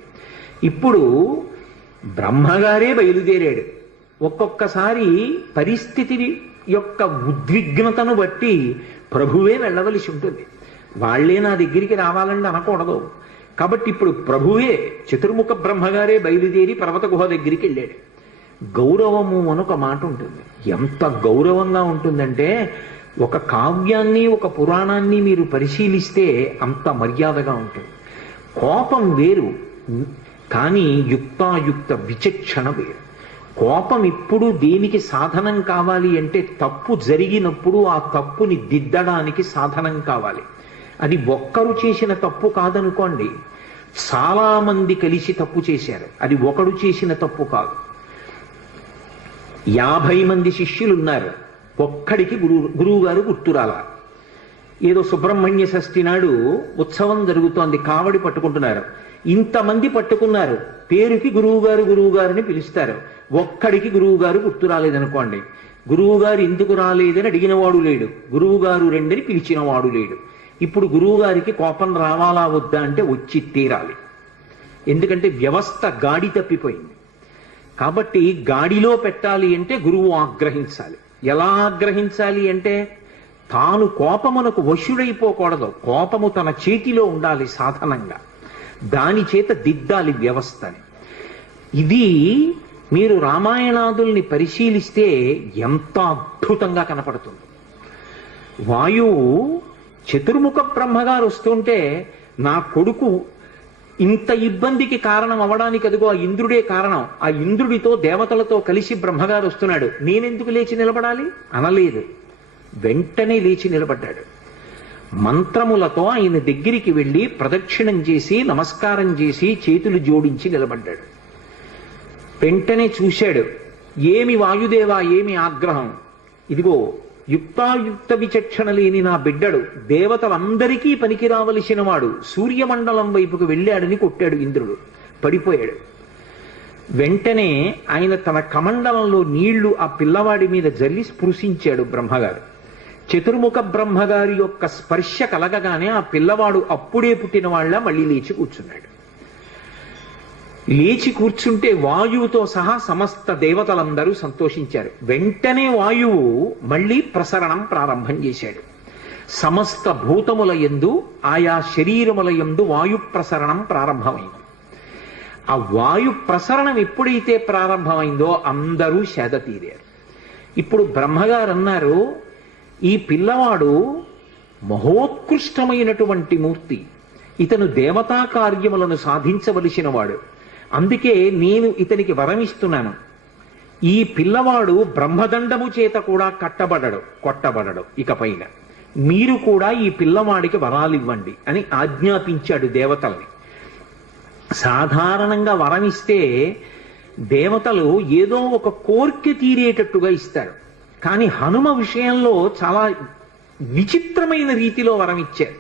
ఇప్పుడు బ్రహ్మగారే బయలుదేరాడు. ఒక్కొక్కసారి పరిస్థితి యొక్క ఉద్విగ్నతను బట్టి ప్రభువే వెళ్ళవలసి ఉంటుంది. వాళ్లే నా దగ్గరికి రావాలని అనకూడదు. కాబట్టి ఇప్పుడు ప్రభువే చతుర్ముఖ బ్రహ్మగారే బయలుదేరి పర్వత గుహ దగ్గరికి వెళ్ళాడు. గౌరవము అని ఒక మాట ఉంటుంది. ఎంత గౌరవంగా ఉంటుందంటే ఒక కావ్యాన్ని ఒక పురాణాన్ని మీరు పరిశీలిస్తే అంత మర్యాదగా ఉంటుంది. కోపం వేరు, కానీ యుక్తాయుక్త విచక్షణ వేరు. కోపం ఇప్పుడు దేనికి సాధనం కావాలి అంటే తప్పు జరిగినప్పుడు ఆ తప్పుని దిద్దడానికి సాధనం కావాలి. అది ఒక్కరు చేసిన తప్పు కాదనుకోండి, చాలా మంది కలిసి తప్పు చేశారు, అది ఒకడు చేసిన తప్పు కాదు. 50 మంది శిష్యులు ఉన్నారు, ఒక్కడికి గురువు గారు గుర్తురాల. ఏదో సుబ్రహ్మణ్య షష్ఠి నాడు ఉత్సవం జరుగుతోంది, కావడి పట్టుకుంటున్నారు, ఇంతమంది పట్టుకున్నారు, పేరుకి గురువు గారిని పిలుస్తారు, ఒక్కడికి గురువు గారు గుర్తు రాలేదనుకోండి, గురువు గారు ఎందుకు రాలేదని అడిగినవాడు లేడు, గురువు గారు రెండని పిలిచినవాడు లేడు. ఇప్పుడు గురువు గారికి కోపం రావాలా వద్దా అంటే వచ్చి తీరాలి. ఎందుకంటే వ్యవస్థ గాడి తప్పిపోయింది. కాబట్టి గాడిలో పెట్టాలి అంటే గురువు ఆగ్రహించాలి. ఎలా ఆగ్రహించాలి అంటే తాను కోపమునకు వశుడైపోకూడదు, కోపము తన చేతిలో ఉండాలి సాధనంగా, దాని చేత దిద్దాలి వ్యవస్థని. ఇది మీరు రామాయణాదుల్ని పరిశీలిస్తే ఎంత అద్భుతంగా కనపడుతుంది. వాయువు చతుర్ముఖ బ్రహ్మగారు వస్తుంటే నా కొడుకు ఇంత ఇబ్బందికి కారణం అవడానికి అదిగో ఆ ఇంద్రుడే కారణం, ఆ ఇంద్రుడితో దేవతలతో కలిసి బ్రహ్మగారు వస్తున్నాడు, నేనెందుకు లేచి నిలబడాలి అనలేదు. వెంటనే లేచి నిలబడ్డాడు. మంత్రములతో ఆయన దగ్గరికి వెళ్ళి ప్రదక్షిణం చేసి నమస్కారం చేసి చేతులు జోడించి నిలబడ్డాడు. వెంటనే చూశాడు, ఏమి వాయుదేవా, ఏమి ఆగ్రహం, ఇదిగో యుక్తాయుక్త విచక్షణ లేని నా బిడ్డడు దేవతలందరికీ పనికి రావలసిన వాడు సూర్యమండలం వైపుకు వెళ్ళాడని కొట్టాడు ఇంద్రుడు, పడిపోయాడు. వెంటనే ఆయన తన కమండలంలో నీళ్లు ఆ పిల్లవాడి మీద జల్లి స్పృశించాడు బ్రహ్మగారు. చతుర్ముఖ బ్రహ్మగారి యొక్క స్పర్శ కలగగానే ఆ పిల్లవాడు అప్పుడే పుట్టిన వాళ్ళ మళ్ళీ లేచి కూర్చున్నాడు. లేచి కూర్చుంటే వాయువుతో సహా సమస్త దేవతలందరూ సంతోషించారు. వెంటనే వాయువు మళ్ళీ ప్రసరణం ప్రారంభం చేశాడు. సమస్త భూతముల యందు ఆయా శరీరముల యందు వాయు ప్రసరణం ప్రారంభమైంది. ఆ వాయు ప్రసరణం ఎప్పుడైతే ప్రారంభమైందో అందరూ సేద తీరారు. ఇప్పుడు బ్రహ్మగారు అన్నారు, ఈ పిల్లవాడు మహోత్కృష్టమైనటువంటి మూర్తి, ఇతను దేవతా కార్యములను సాధించవలసిన వాడు, అందుకే నేను ఇతనికి వరమిస్తున్నాను. ఈ పిల్లవాడు బ్రహ్మదండము చేత కూడా కొట్టబడడు. ఇకపైన మీరు కూడా ఈ పిల్లవాడికి వరాలివ్వండి అని ఆజ్ఞాపించాడు దేవతల్ని. సాధారణంగా వరమిస్తే దేవతలు ఏదో ఒక కోర్కె తీరేటట్టుగా ఇస్తారు, కానీ హనుమ విషయంలో చాలా విచిత్రమైన రీతిలో వరం ఇచ్చారు.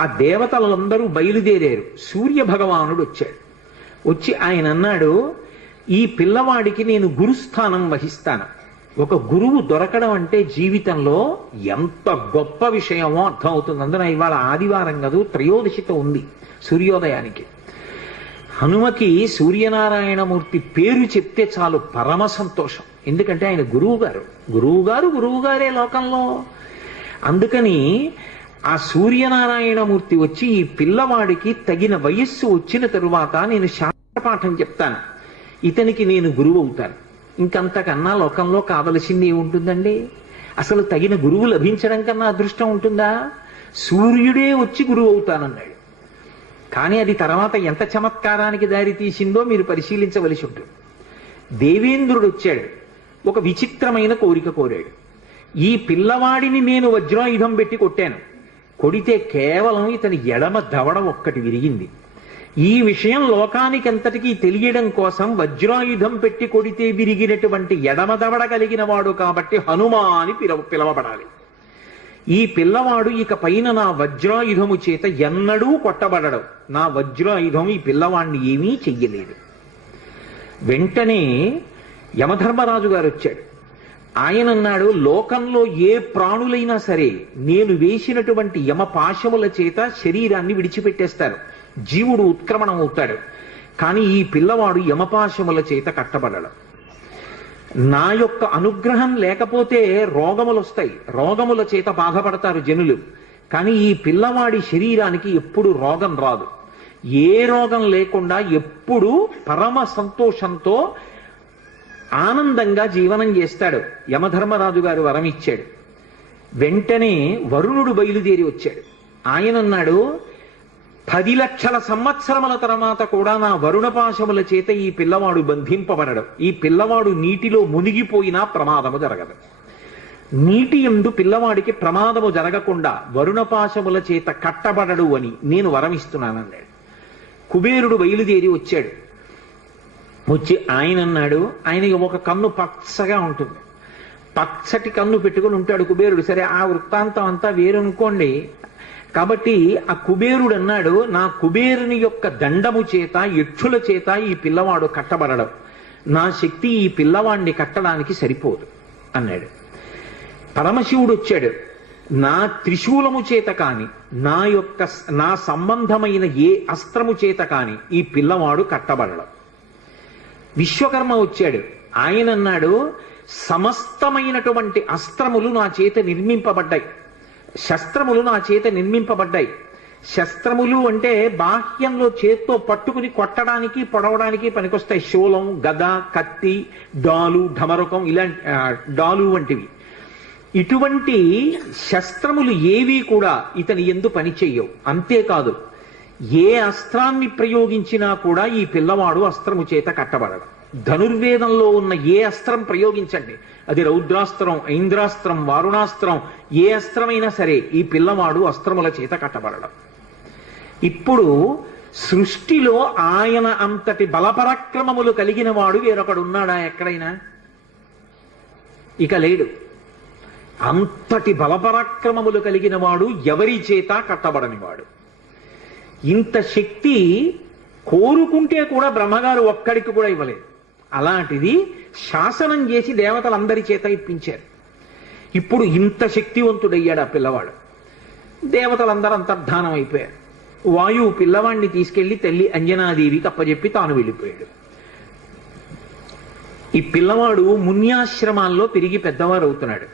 ఆ దేవతలందరూ బయలుదేరారు. సూర్య భగవానుడు వచ్చాడు. వచ్చి ఆయన అన్నాడు, ఈ పిల్లవాడికి నేను గురుస్థానం వహిస్తాను. ఒక గురువు దొరకడం అంటే జీవితంలో ఎంత గొప్ప విషయమో అర్థమవుతుంది. అందున ఇవాళ ఆదివారం కాదు, త్రయోదశితో ఉంది సూర్యోదయానికి. హనుమకి సూర్యనారాయణమూర్తి పేరు చెప్తే చాలు పరమ సంతోషం. ఎందుకంటే ఆయన గురువుగారే లోకంలో. అందుకని ఆ సూర్యనారాయణమూర్తి వచ్చి ఈ పిల్లవాడికి తగిన వయస్సు వచ్చిన తరువాత నేను శాస్త్రపాఠం చెప్తాను, ఇతనికి నేను గురువు అవుతాను. ఇంకంతకన్నా లోకంలో కావలసింది ఏముంటుందండి? అసలు తగిన గురువు లభించడం కన్నా అదృష్టం ఉంటుందా? సూర్యుడే వచ్చి గురువు అవుతానన్నాడు. కానీ అది తర్వాత ఎంత చమత్కారానికి దారి తీసిందో మీరు పరిశీలించవలసి ఉంటుంది. దేవేంద్రుడు వచ్చాడు, ఒక విచిత్రమైన కోరిక కోరాడు. ఈ పిల్లవాడిని నేను వజ్రాయుధం పెట్టి కొట్టాను, కొడితే కేవలం ఇతని ఎడమ దవడ ఒక్కటి విరిగింది. ఈ విషయం లోకానికి ఎంతటికీ తెలియడం కోసం వజ్రాయుధం పెట్టి కొడితే విరిగినటువంటి ఎడమ దవడ కలిగిన వాడు కాబట్టి హనుమా అని పిలవబడాలి. ఈ పిల్లవాడు ఇక పైన నా వజ్రాయుధము చేత ఎన్నడూ కొట్టబడడు. నా వజ్రాయుధం ఈ పిల్లవాడిని ఏమీ చెయ్యలేదు. వెంటనే యమధర్మరాజు గారు వచ్చాడు. ఆయన అన్నాడు, లోకంలో ఏ ప్రాణులైనా సరే నేను వేసినటువంటి యమపాశముల చేత శరీరాన్ని విడిచిపెట్టేస్తారు, జీవుడు ఉత్క్రమణం అవుతాడు. కానీ ఈ పిల్లవాడు యమపాశముల చేత కట్టబడడు. నా యొక్క అనుగ్రహం లేకపోతే రోగములు వస్తాయి, రోగముల చేత బాధపడతారు జనులు. కానీ ఈ పిల్లవాడి శరీరానికి ఎప్పుడు రోగం రాదు. ఏ రోగం లేకుండా ఎప్పుడు పరమ సంతోషంతో ఆనందంగా జీవనం చేస్తాడు. యమధర్మరాజు గారు వరం ఇచ్చాడు. వెంటనే వరుణుడు బయలుదేరి వచ్చాడు. ఆయన అన్నాడు, 10 లక్షల సంవత్సరముల తర్వాత కూడా నా వరుణపాశముల చేత ఈ పిల్లవాడు బంధింపబడడు. ఈ పిల్లవాడు నీటిలో మునిగిపోయినా ప్రమాదము జరగదు. నీటి యందు పిల్లవాడికి ప్రమాదము జరగకుండా వరుణపాశముల చేత కట్టబడడు అని నేను వరమిస్తున్నానన్నాడు. కుబేరుడు బయలుదేరి వచ్చాడు. వచ్చి ఆయన అన్నాడు, ఆయనకి ఒక కన్ను పచ్చగా ఉంటుంది, పచ్చటి కన్ను పెట్టుకుని ఉంటాడు కుబేరుడు. సరే, ఆ వృత్తాంతం అంతా వేరనుకోండి. కాబట్టి ఆ కుబేరుడు అన్నాడు, నా కుబేరుని యొక్క దండము చేత, యక్షుల చేత ఈ పిల్లవాడు కట్టబడడం, నా శక్తి ఈ పిల్లవాడిని కట్టడానికి సరిపోదు అన్నాడు. పరమశివుడు వచ్చాడు, నా త్రిశూలము చేత కాని, నా సంబంధమైన ఏ అస్త్రము చేత కాని ఈ పిల్లవాడు కట్టబడడం. విశ్వకర్మ వచ్చాడు. ఆయన అన్నాడు, సమస్తమైనటువంటి అస్త్రములు నా చేత నిర్మింపబడ్డాయి, శస్త్రములు నా చేత నిర్మింపబడ్డాయి. శస్త్రములు అంటే బాహ్యంలో చేత్తో పట్టుకుని కొట్టడానికి, పొడవడానికి పనికొస్తాయి. శూలం, గద, కత్తి, డాలు, ఢమరుకం, ఇలాంటి డాలు వంటివి. ఇటువంటి శస్త్రములు ఏవి కూడా ఇతని యందు పనిచేయవు. అంతేకాదు, ఏ అస్త్రాన్ని ప్రయోగించినా కూడా ఈ పిల్లవాడు అస్త్రము చేత కట్టబడడు. ధనుర్వేదంలో ఉన్న ఏ అస్త్రం ప్రయోగించండి, అది రౌద్రాస్త్రం, ఐంద్రాస్త్రం, వారుణాస్త్రం, ఏ అస్త్రమైనా సరే ఈ పిల్లవాడు అస్త్రముల చేత కట్టబడడం. ఇప్పుడు సృష్టిలో ఆయన అంతటి బలపరాక్రమములు కలిగిన వాడు వేరొకడున్నాడా ఎక్కడైనా? ఇక లేడు. అంతటి బలపరాక్రమములు కలిగిన వాడు ఎవరి చేత కట్టబడనివాడు. ఇంత శక్తి కోరుకుంటే కూడా బ్రహ్మగారు ఒక్కడికి కూడా ఇవ్వలేదు. అలాంటిది శాసనం చేసి దేవతలందరి చేత ఇప్పించారు. ఇప్పుడు ఇంత శక్తివంతుడయ్యాడు ఆ పిల్లవాడు. దేవతలందరూ అంతర్ధానం అయిపోయారు. వాయువు పిల్లవాడిని తీసుకెళ్లి తల్లి అంజనాదేవికి అప్పచెప్పి తాను వెళ్ళిపోయాడు. ఈ పిల్లవాడు మున్యాశ్రమాల్లో పెరిగి పెద్దవాడు అవుతున్నాడు.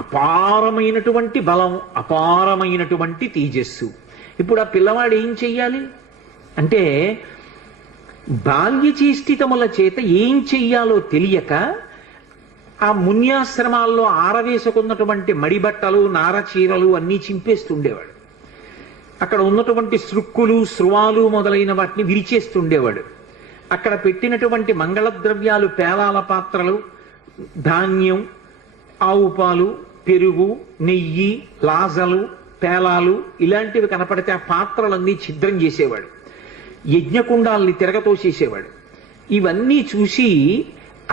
అపారమైనటువంటి బలం, అపారమైనటువంటి తేజస్సు. ఇప్పుడు ఆ పిల్లవాడు ఏం చెయ్యాలి అంటే, బాల్యచేష్టితముల చేత ఏం చెయ్యాలో తెలియక ఆ మున్యాశ్రమాల్లో ఆరవేసుకున్నటువంటి మడిబట్టలు, నారచీరలు అన్నీ చింపేస్తుండేవాడు. అక్కడ ఉన్నటువంటి సృక్కులు, స్రువాలు మొదలైన వాటిని విరిచేస్తుండేవాడు. అక్కడ పెట్టినటువంటి మంగళ ద్రవ్యాలు, పేలాల పాత్రలు, ధాన్యం, ఆవు పాలు, పెరుగు, నెయ్యి, లాజలు, పేలాలు ఇలాంటివి కనపడితే ఆ పాత్రలన్నీ ఛిద్రం చేసేవాడు. యజ్ఞకుండాల్ని తిరగతోసేసేవాడు. ఇవన్నీ చూసి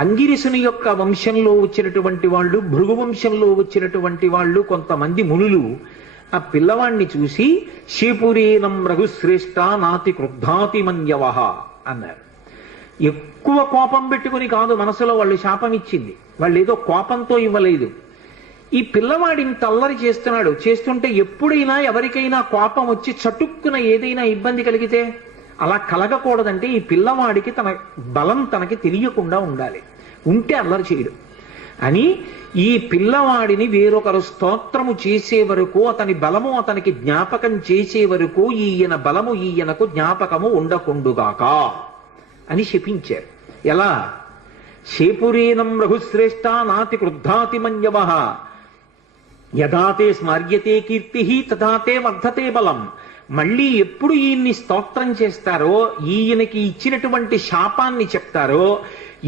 అంగిరసుని యొక్క వంశంలో వచ్చినటువంటి వాళ్ళు, భృగు వంశంలో వచ్చినటువంటి వాళ్ళు కొంతమంది మునులు ఆ పిల్లవాణ్ణి చూసి శేపురేనం రఘుశ్రేష్ఠ నాతి క్రుద్ధాతి మన్యవహ అన్నారు. ఎక్కువ కోపం పెట్టుకుని కాదు మనసులో వాళ్ళు శాపం ఇచ్చింది, వాళ్ళు ఏదో కోపంతో ఇవ్వలేదు. ఈ పిల్లవాడిని తల్లరి చేస్తున్నాడు. చేస్తుంటే ఎప్పుడైనా ఎవరికైనా కోపం వచ్చి చటుక్కున ఏదైనా ఇబ్బంది కలిగితే అలా కలగకూడదంటే ఈ పిల్లవాడికి తన బలం తనకి తెలియకుండా ఉండాలి. ఉంటే అల్లరి చేయడు అని ఈ పిల్లవాడిని వేరొకరు స్తోత్రము చేసే వరకు, అతని బలము అతనికి జ్ఞాపకం చేసే వరకు ఈయన బలము ఈయనకు జ్ఞాపకము ఉండకుండుగాక అని శపించారు. ఎలా? శేపురేనం రఘుశ్రేష్ఠ నాతి క్రుద్ధాతి మన్యవః యథాతే స్మర్యతే కీర్తి తథాతే వర్ధతే బలం. మళ్ళీ ఎప్పుడు ఈయన్ని స్తోత్రం చేస్తారో, ఈయనకి ఇచ్చినటువంటి శాపాన్ని చెప్తారో,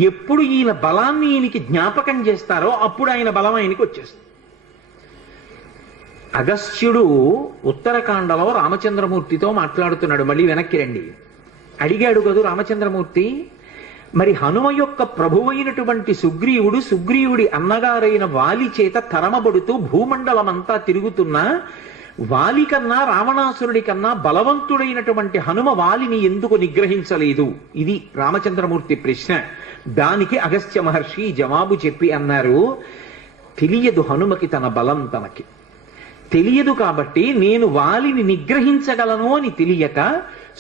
ఎప్పుడు ఈయన బలాన్ని ఈయనకి జ్ఞాపకం చేస్తారో అప్పుడు ఆయన బలం ఆయనకి వచ్చేస్తుంది. అగస్త్యుడు ఉత్తరకాండలో రామచంద్రమూర్తితో మాట్లాడుతున్నాడు. మళ్ళీ వెనక్కి రండి. అడిగాడు కదూ రామచంద్రమూర్తి, మరి హనుమ యొక్క ప్రభువైనటువంటి సుగ్రీవుడి అన్నగారైన వాలి చేత తరమబడుతూ భూమండలమంతా తిరుగుతున్నా వాలి కన్నా, రావణాసురుడి కన్నా బలవంతుడైనటువంటి హనుమ వాలిని ఎందుకు నిగ్రహించలేదు? ఇది రామచంద్రమూర్తి ప్రశ్న. దానికి అగస్త్య మహర్షి జవాబు చెప్పి అన్నారు, తెలియదు హనుమకి తన బలం తనకి తెలియదు కాబట్టి నేను వాలిని నిగ్రహించగలను అని తెలియక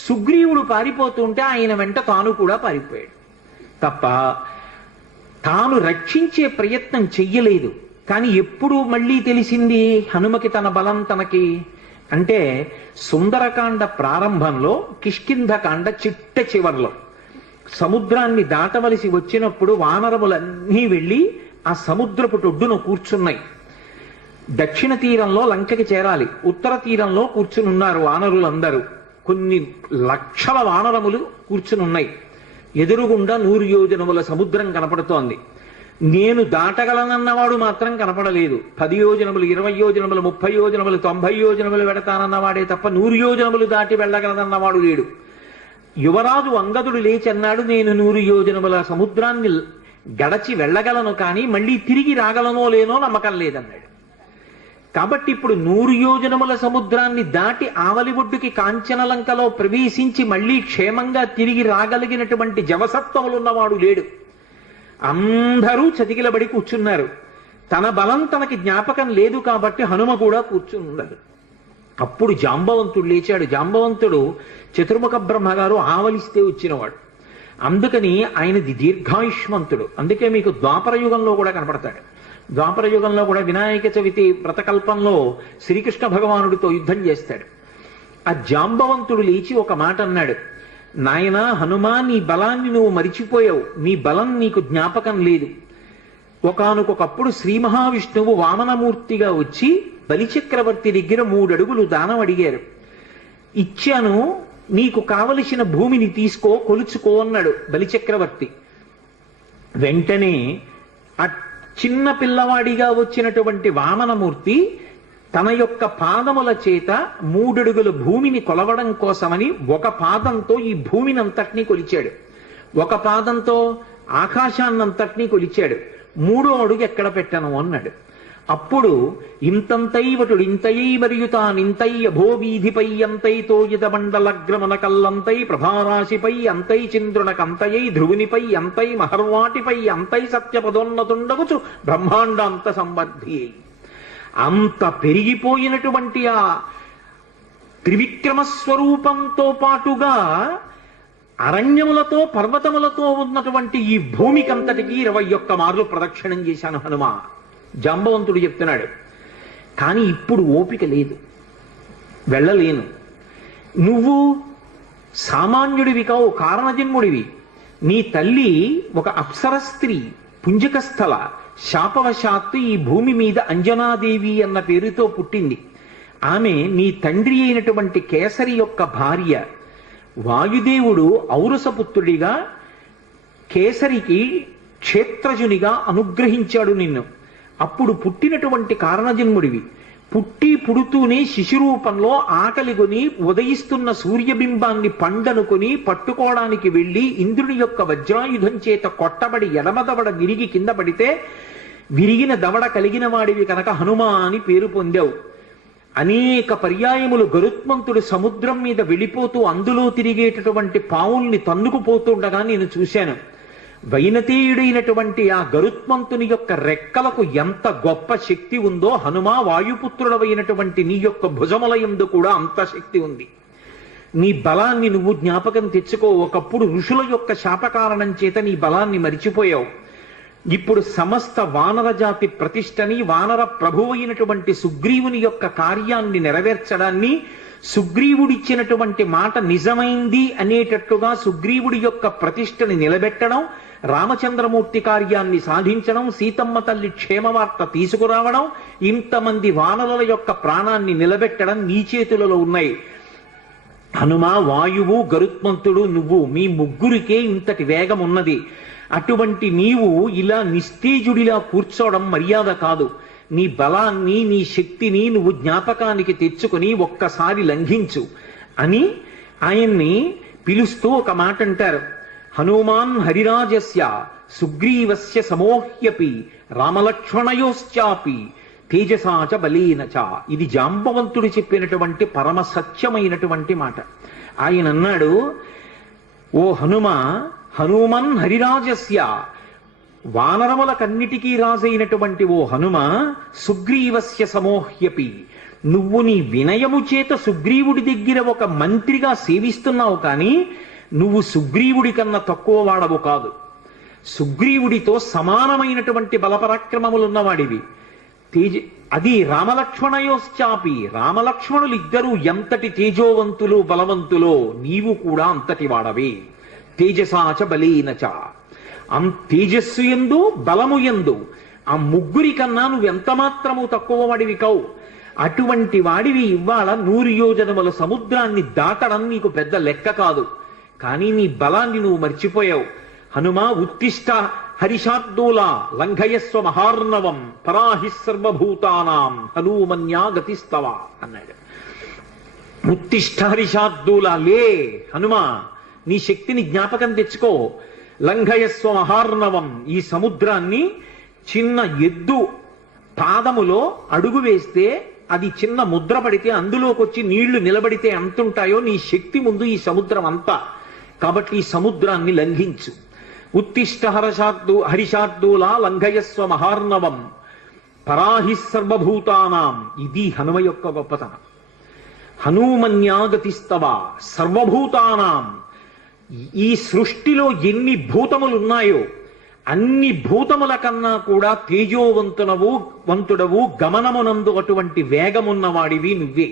సుగ్రీవుడు పారిపోతుంటే ఆయన వెంట తాను కూడా పారిపోయాడు తప్ప తాను రక్షించే ప్రయత్నం చెయ్యలేదు. కానీ ఎప్పుడు మళ్ళీ తెలిసింది హనుమకి తన బలం తనకి అంటే సుందరకాండ ప్రారంభంలో, కిష్కింధకాండ చిట్ట చివర్లో సముద్రాన్ని దాటవలసి వచ్చినప్పుడు వానరములన్నీ వెళ్ళి ఆ సముద్రపు ఒడ్డున కూర్చున్నాయి. దక్షిణ తీరంలో లంకకి చేరాలి, ఉత్తర తీరంలో కూర్చుని ఉన్నారు వానరులందరూ. కొన్ని లక్షల వానరములు కూర్చుని ఉన్నాయి. ఎదురుగుండా 100 యోజనముల సముద్రం కనపడుతోంది. నేను దాటగలనన్నవాడు మాత్రం కనపడలేదు. 10 యోజనములు, 20 యోజనములు, 30 యోజనములు, 90 యోజనములు వెడతానన్నవాడే తప్ప 100 యోజనములు దాటి వెళ్ళగలనన్నవాడు లేడు. యువరాజు అంగదుడు లేచి అన్నాడు, నేను 100 యోజనముల సముద్రాన్ని గడచి వెళ్ళగలను, కానీ మళ్ళీ తిరిగి రాగలనో లేనో నమ్మకం లేదన్నాడు. కాబట్టి ఇప్పుడు 100 యోజనముల సముద్రాన్ని దాటి ఆవలి ఒడ్డుకి కాంచనలంకలో ప్రవేశించి మళ్ళీ క్షేమంగా తిరిగి రాగలిగినటువంటి జవసత్వములున్నవాడు లేడు. అందరూ చతికిలబడి కూర్చున్నారు. తన బలం తనకి జ్ఞాపకం లేదు కాబట్టి హనుమ కూడా కూర్చున్నారు. అప్పుడు జాంబవంతుడు లేచాడు. జాంబవంతుడు చతుర్ముఖ బ్రహ్మగారు ఆవలిస్తే వచ్చినవాడు. అందుకని ఆయనది దీర్ఘాయుష్మంతుడు. అందుకే మీకు ద్వాపర యుగంలో కూడా కనపడతాడు. ద్వాపర యుగంలో కూడా వినాయక చవితి వ్రతకల్పంలో శ్రీకృష్ణ భగవానుడితో యుద్ధం చేస్తాడు. ఆ జాంబవంతుడు లేచి ఒక మాట అన్నాడు, నాయనా హనుమా, నీ బలాన్ని నువ్వు మరిచిపోయావు, నీ బలం నీకు జ్ఞాపకం లేదు. ఒకానొకప్పుడు శ్రీ మహావిష్ణువు వామనమూర్తిగా వచ్చి బలిచక్రవర్తి దగ్గర 3 అడుగులు దానం అడిగారు. ఇచ్చాను, నీకు కావలసిన భూమిని తీసుకో, కొలుచుకో అన్నాడు బలిచక్రవర్తి. వెంటనే ఆ చిన్న పిల్లవాడిగా వచ్చినటువంటి వామనమూర్తి తన యొక్క పాదముల చేత 3 అడుగుల భూమిని కొలవడం కోసమని ఒక పాదంతో ఈ భూమిని అంతటినీ కొలిచాడు, ఒక పాదంతో ఆకాశాన్నంతటినీ కొలిచాడు. 3వ అడుగు ఎక్కడ పెట్టను అన్నాడు. అప్పుడు ఇంతంతైవటుడు ఇంతయై మరియు తానింతై అభోవీధిపై అంతైతో మండలగ్రమన కల్లంతై ప్రభారాశిపై అంతై చంద్రునకంతయై ధ్రువునిపై అంతై మహర్వాటిపై అంతై సత్యపదోన్నతుండగుచు బ్రహ్మాండాంత సంవర్ధి. అంత పెరిగిపోయినటువంటి ఆ త్రివిక్రమ స్వరూపంతో పాటుగా అరణ్యములతో పర్వతములతో ఉన్నటువంటి ఈ భూమికంతటికి 21 మార్లు ప్రదక్షిణం చేశాను హనుమ. జాంబవంతుడు చెప్తున్నాడు. కానీ ఇప్పుడు ఓపిక లేదు, వెళ్ళలేను. నువ్వు సామాన్యుడివి కావు, కారణజన్ముడివి. నీ తల్లి ఒక అప్సర స్త్రీ, పుంజక స్థల, శాపవశాత్తు ఈ భూమి మీద అంజనాదేవి అన్న పేరుతో పుట్టింది. ఆమె నీ తండ్రి అయినటువంటి కేసరి యొక్క భార్య. వాయుదేవుడు ఔరసపుత్రుడిగా కేసరికి క్షేత్రజునిగా అనుగ్రహించాడు నిన్ను. అప్పుడు పుట్టినటువంటి కారణజన్ముడివి. పుట్టి పుడుతూనే శిశురూపంలో ఆకలి కొని ఉదయిస్తున్న సూర్యబింబాన్ని పండనుకొని పట్టుకోవడానికి వెళ్ళి ఇంద్రుని యొక్క వజ్రాయుధం చేత కొట్టబడి ఎడమదవడ విరిగి కింద పడితే విరిగిన దవడ కలిగిన వాడివి కనుక హనుమ అని పేరు పొందావు. అనేక పర్యాయములు గరుత్మంతుడు సముద్రం మీద వెళ్ళిపోతూ అందులో తిరిగేటటువంటి పావుల్ని తన్నుకుపోతుండగా నేను చూశాను. వైనతేయుడైనటువంటి ఆ గరుత్మంతుని యొక్క రెక్కలకు ఎంత గొప్ప శక్తి ఉందో హనుమ వాయుపుత్రుడవైనటువంటి నీ యొక్క భుజములయందు కూడా అంత శక్తి ఉంది. నీ బలాన్ని నువ్వు జ్ఞాపకం తెచ్చుకో. ఒకప్పుడు ఋషుల యొక్క శాపకారణం చేత నీ బలాన్ని మరిచిపోయావు. ఇప్పుడు సమస్త వానర జాతి ప్రతిష్టని, వానర ప్రభువైనటువంటి సుగ్రీవుని యొక్క కార్యాన్ని నెరవేర్చడాన్ని, సుగ్రీవుడిచ్చినటువంటి మాట నిజమైంది అనేటట్టుగా సుగ్రీవుడి యొక్క ప్రతిష్టని నిలబెట్టడం, రామచంద్రమూర్తి కార్యాన్ని సాధించడం, సీతమ్మ తల్లి క్షేమవార్త తీసుకురావడం, ఇంతమంది వానరుల యొక్క ప్రాణాన్ని నిలబెట్టడం నీ చేతులలో ఉన్నాయి. హనుమ, వాయువు, గరుత్మంతుడు, నువ్వు, మీ ముగ్గురికే ఇంతటి వేగం ఉన్నది. అటువంటి నీవు ఇలా నిస్తేజుడిలా కూర్చోవడం మర్యాద కాదు. నీ బలాన్ని, నీ శక్తిని నువ్వు జ్ఞాపకానికి తెచ్చుకొని ఒక్కసారి లంఘించు అని ఆయన్ని పిలుస్తూ ఒక మాట అంటారు. హనుమాన్ హరిరాజస్య సుగ్రీవస్య సమోహ్యపి రామలక్ష్మణయోశ్చాపి తేజసాచ బలేనచ. ఇది జాంబవంతుడు చెప్పినటువంటి పరమ సత్యమైనటువంటి మాట. ఆయన అన్నాడు, ఓ హనుమ, హనుమన్ హరిరాజస్య, వానరములకన్నిటికీ రాజైనటువంటి ఓ హనుమ, సుగ్రీవస్య సమోహ్యపి, నువ్వు నీ వినయము చేత సుగ్రీవుడి దగ్గర ఒక మంత్రిగా సేవిస్తున్నావు, కానీ నువ్వు సుగ్రీవుడి కన్నా తక్కువ వాడవు కాదు. సుగ్రీవుడితో సమానమైనటువంటి బలపరాక్రమములు ఉన్నవాడివి. అది రామలక్ష్మణయోశ్చాపి, రామలక్ష్మణులు ఇద్దరూ ఎంతటి తేజోవంతులు బలవంతులో నీవు కూడా అంతటి వాడవే. తేజసాచ బలేనచ, తేజస్సు యందు బలము యందు ఆ ముగ్గురి కన్నా నువ్వెంత మాత్రము తక్కువ వాడివి కావు. అటువంటి వాడివి ఇవాళ 100 యోజనముల సముద్రాన్ని దాటడం నీకు పెద్ద లెక్క కాదు. కానీ నీ బలాన్ని నువ్వు మర్చిపోయావు. హనుమా ఉత్తిష్ట హరిషార్దూలా లంఘయస్వ మహార్ణవం పరాహి సర్వభూతానాం హనుమన్యా గతిస్తవ అన్నాడు. ఉత్తిష్ట హరిషార్దూలా, లే హనుమా, నీ శక్తిని జ్ఞాపకం తెచ్చుకో. లంఘయస్వ మహార్ణవం, ఈ సముద్రాన్ని చిన్న ఎద్దు పాదములో అడుగు వేస్తే అది చిన్న ముద్ర పడితే అందులోకి వచ్చి నీళ్లు నిలబడితే ఎంతుంటాయో నీ శక్తి ముందు ఈ సముద్రం అంతా. కాబట్టి ఈ సముద్రాన్ని లంఘించు. ఉత్తిష్ట హరిషార్దూలా లంఘయస్వ మహార్ణవం పరాహి సర్వభూతానాం. ఇది హనుమ యొక్క గొప్పతనం. హనుమన్యాగతిస్తవ సర్వభూతానాం. ఈ సృష్టిలో ఎన్ని భూతములున్నాయో అన్ని భూతముల కన్నా కూడా వంతుడవు గమనమునందు అటువంటి వేగమున్నవాడివి నువ్వే.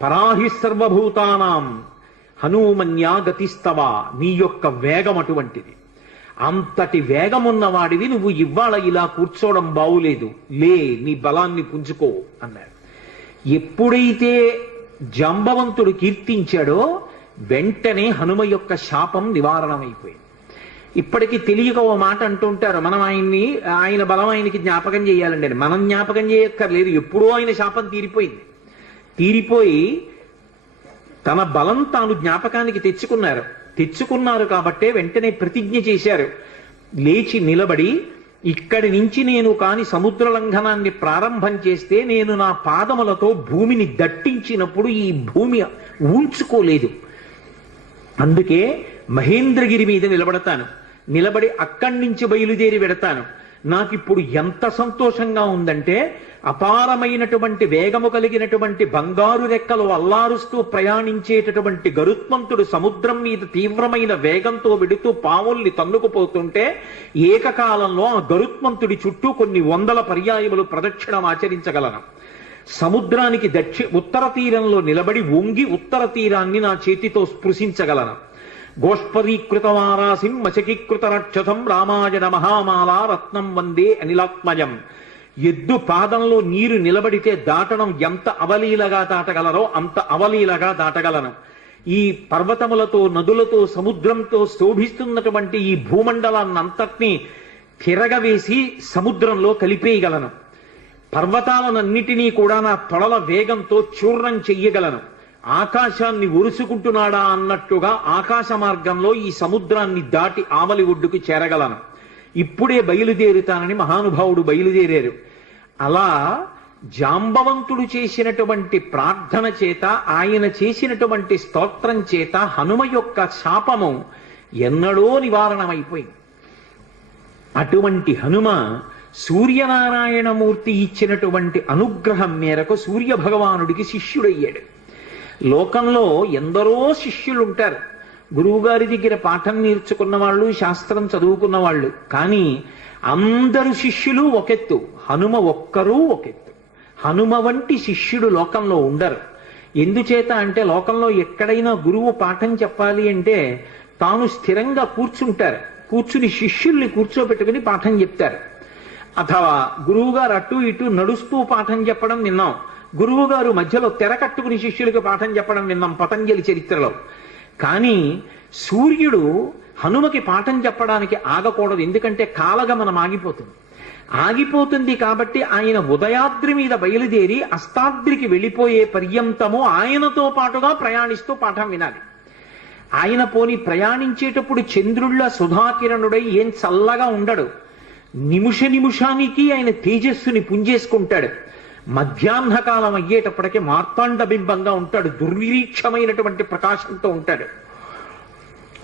పరాహి సర్వభూతానాం హనుమన్యా గతిస్తవ, నీ యొక్క వేగం అటువంటిది. అంతటి వేగమున్నవాడివి నువ్వు ఇవాళ ఇలా కూర్చోవడం బావులేదు, లే నీ బలాన్ని పుంజుకో అన్నాడు. ఎప్పుడైతే జాంబవంతుడు కీర్తించాడో వెంటనే హనుమ యొక్క శాపం నివారణమైపోయింది. ఇప్పటికీ తెలియక ఓ మాట అంటుంటారు, మనం ఆయన బలం ఆయనకి జ్ఞాపకం చేయాలండి అని. మనం జ్ఞాపకం చేయక్కర్లేదు, ఎప్పుడో ఆయన శాపం తీరిపోయింది. తీరిపోయి తన బలం తాను జ్ఞాపకానికి తెచ్చుకున్నారు కాబట్టే వెంటనే ప్రతిజ్ఞ చేశారు. లేచి నిలబడి, ఇక్కడి నుంచి నేను కాని సముద్ర లంఘనాన్ని ప్రారంభం చేస్తే నేను నా పాదములతో భూమిని దట్టించినప్పుడు ఈ భూమి ఊంచుకోలేదు. అందుకే మహేంద్రగిరి మీద నిలబడి అక్కడి నుంచి బయలుదేరి వెడతాను. నాకిప్పుడు ఎంత సంతోషంగా ఉందంటే, అపారమైనటువంటి వేగము కలిగినటువంటి బంగారు రెక్కలు అల్లారుస్తూ ప్రయాణించేటటువంటి గరుత్మంతుడు సముద్రం మీద తీవ్రమైన వేగంతో వెడుతూ పావుల్ని తన్నుకుపోతుంటే ఏకకాలంలో ఆ గరుత్మంతుడి చుట్టూ కొన్ని 100 పర్యాయములు ప్రదక్షిణం ఆచరించగలను. సముద్రానికి ఉత్తర తీరంలో నిలబడి వంగి ఉత్తర తీరాన్ని నా చేతితో స్పృశించగలను. గోష్పరీకృతవారాసిం మచకీకృత రక్షసం రామాయణ మహామాలా రత్నం వందే అనిలాత్మజం. ఎద్దు పాదంలో నీరు నిలబడితే దాటడం ఎంత అవలీలగా దాటగలరో అంత అవలీలగా దాటగలను. ఈ పర్వతములతో నదులతో సముద్రంతో శోభిస్తున్నటువంటి ఈ భూమండలాన్నంతటినీ తిరగవేసి సముద్రంలో కలిపేయగలను. పర్వతాలనన్నిటినీ కూడా నా తొడల వేగంతో చూర్ణం చెయ్యగలను. ఆకాశాన్ని ఒరుసుకుంటున్నాడా అన్నట్టుగా ఆకాశ మార్గంలో ఈ సముద్రాన్ని దాటి ఆవలి ఒడ్డుకు చేరగలను. ఇప్పుడే బయలుదేరుతానని మహానుభావుడు బయలుదేరారు. అలా జాంబవంతుడు చేసినటువంటి ప్రార్థన చేత, ఆయన చేసినటువంటి స్తోత్రం చేత హనుమ యొక్క శాపము ఎన్నడో నివారణమైపోయింది. అటువంటి హనుమ సూర్యనారాయణమూర్తి ఇచ్చినటువంటి అనుగ్రహం మేరకు సూర్య భగవానుడికి శిష్యుడయ్యాడు. లోకంలో ఎందరో శిష్యులుంటారు. గురువుగారి దగ్గర పాఠం నేర్చుకున్న వాళ్ళు, శాస్త్రం చదువుకున్న వాళ్ళు. కానీ అందరు శిష్యులు ఒకెత్తు, హనుమ ఒక్కరూ ఒకెత్తు. హనుమ వంటి శిష్యుడు లోకంలో ఉండరు. ఎందుచేత అంటే లోకంలో ఎక్కడైనా గురువు పాఠం చెప్పాలి అంటే తాను స్థిరంగా కూర్చుని శిష్యుల్ని కూర్చోబెట్టుకుని పాఠం చెప్తారు. అథవా గురువుగారు అటు ఇటు నడుస్తూ పాఠం చెప్పడం విన్నాం. గురువుగారు మధ్యలో తెర కట్టుకుని శిష్యులకు పాఠం చెప్పడం విన్నాం పతంజలి చరిత్రలో. కానీ సూర్యుడు హనుమకి పాఠం చెప్పడానికి ఆగకూడదు. ఎందుకంటే కాలగమనం ఆగిపోతుంది కాబట్టి ఆయన ఉదయాద్రి మీద బయలుదేరి అస్తాద్రికి వెళ్ళిపోయే పర్యంతము ఆయనతో పాటుగా ప్రయాణిస్తూ పాఠం వినాలి. ఆయన పోని ప్రయాణించేటప్పుడు చంద్రుళ్ళ సుధాకిరణుడై ఏం చల్లగా ఉండడు. నిమిషానికి ఆయన తేజస్సుని పుంజేసుకుంటాడు. మధ్యాహ్న కాలం అయ్యేటప్పటికే మార్తాండ బింబంగా ఉంటాడు. దుర్నిరీక్షమైనటువంటి ప్రకాశంతో ఉంటాడు.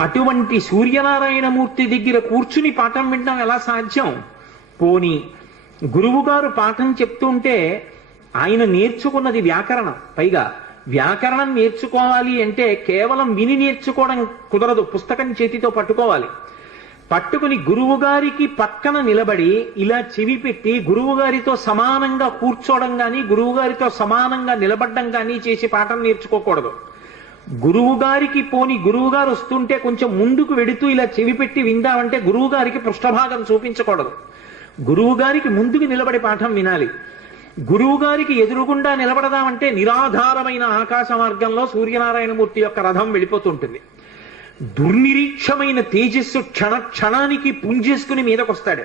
అటువంటి సూర్యనారాయణమూర్తి దగ్గర కూర్చుని పాఠం వినడం ఎలా సాధ్యం? పోని గురువుగారు పాఠం చెప్తుంటే ఆయన నేర్చుకున్నది వ్యాకరణం. పైగా వ్యాకరణం నేర్చుకోవాలి అంటే కేవలం విని నేర్చుకోవడం కుదరదు, పుస్తకం చేతితో పట్టుకోవాలి. పట్టుకుని గురువు గారికి పక్కన నిలబడి ఇలా చెవి పెట్టి గురువు గారితో సమానంగా కూర్చోవడం కానీ గురువు గారితో సమానంగా నిలబడడం కానీ చేసి పాఠం నేర్చుకోకూడదు. గురువు గారికి పోని గురువు గారు వస్తుంటే కొంచెం ముందుకు వెడుతూ ఇలా చెవి పెట్టి విందామంటే గురువు గారికి పృష్ఠభాగం చూపించకూడదు. గురువు గారికి ముందుకు నిలబడి పాఠం వినాలి. గురువు గారికి ఎదురుగుండా నిలబడదామంటే నిరాధారమైన ఆకాశ మార్గంలో సూర్యనారాయణమూర్తి యొక్క రథం వెళ్ళిపోతుంటుంది. దుర్నిరీక్షమైన తేజస్సు క్షణ క్షణానికి పుంజేసుకుని మీదకొస్తాడు.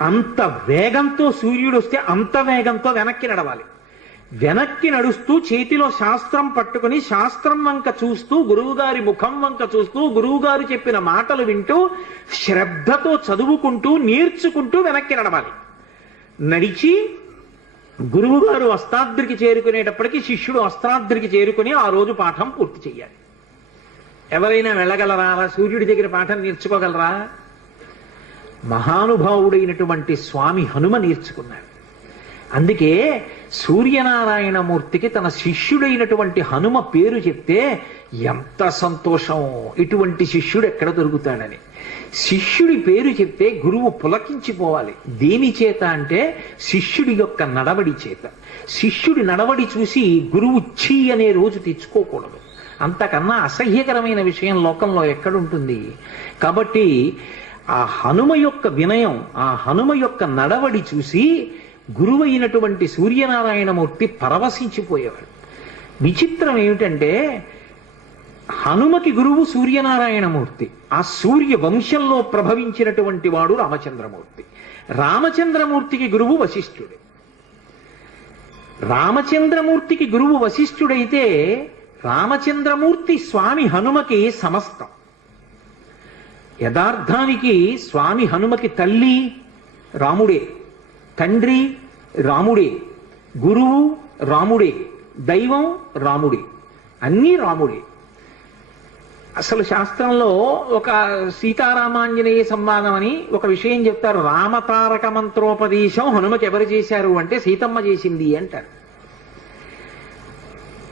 అంత వేగంతో సూర్యుడు వస్తే అంత వేగంతో వెనక్కి నడవాలి. వెనక్కి నడుస్తూ చేతిలో శాస్త్రం పట్టుకుని శాస్త్రం వంక చూస్తూ గురువుగారి ముఖం వంక చూస్తూ గురువుగారు చెప్పిన మాటలు వింటూ శ్రద్ధతో చదువుకుంటూ నేర్చుకుంటూ వెనక్కి నడవాలి. నడిచి గురువుగారు అష్టాద్రికి చేరుకునేటప్పటికీ శిష్యుడు అష్టాద్రికి చేరుకుని ఆ రోజు పాఠం పూర్తి చెయ్యాలి. ఎవరైనా వెళ్ళగలరా? సూర్యుడి దగ్గర పాఠం నేర్చుకోగలరా? మహానుభావుడైనటువంటి స్వామి హనుమ నేర్చుకున్నాడు. అందుకే సూర్యనారాయణమూర్తికి తన శిష్యుడైనటువంటి హనుమ పేరు చెప్తే ఎంత సంతోషం! ఇటువంటి శిష్యుడు ఎక్కడ దొరుకుతాడని. శిష్యుడి పేరు చెప్తే గురువు పులకించిపోవాలి. దేని చేత అంటే శిష్యుడి యొక్క నడవడి చేత. శిష్యుడి నడవడి చూసి గురువు ఛీ అనే రోజు తెచ్చుకోకూడదు. అంతకన్నా అసహ్యకరమైన విషయం లోకంలో ఎక్కడుంటుంది? కాబట్టి ఆ హనుమ యొక్క వినయం, ఆ హనుమ యొక్క నడవడి చూసి గురువు అయినటువంటి సూర్యనారాయణమూర్తి పరవశించిపోయేవాడు. విచిత్రం ఏమిటంటే హనుమకి గురువు సూర్యనారాయణమూర్తి, ఆ సూర్య వంశంలో ప్రభవించినటువంటి వాడు రామచంద్రమూర్తి. రామచంద్రమూర్తికి గురువు వశిష్ఠుడు. రామచంద్రమూర్తికి గురువు వశిష్ఠుడైతే రామచంద్రమూర్తి స్వామి హనుమకి సమస్తం. యథార్థానికి స్వామి హనుమకి తల్లి రాముడే, తండ్రి రాముడే, గురువు రాముడే, దైవం రాముడే, అన్నీ రాముడే. అసలు శాస్త్రంలో ఒక సీతారామాంజనేయ సంవాదం అని ఒక విషయం చెప్తారు. రామతారక మంత్రోపదేశం హనుమకి ఎవరు చేశారు అంటే సీతమ్మ చేసింది అంటారు.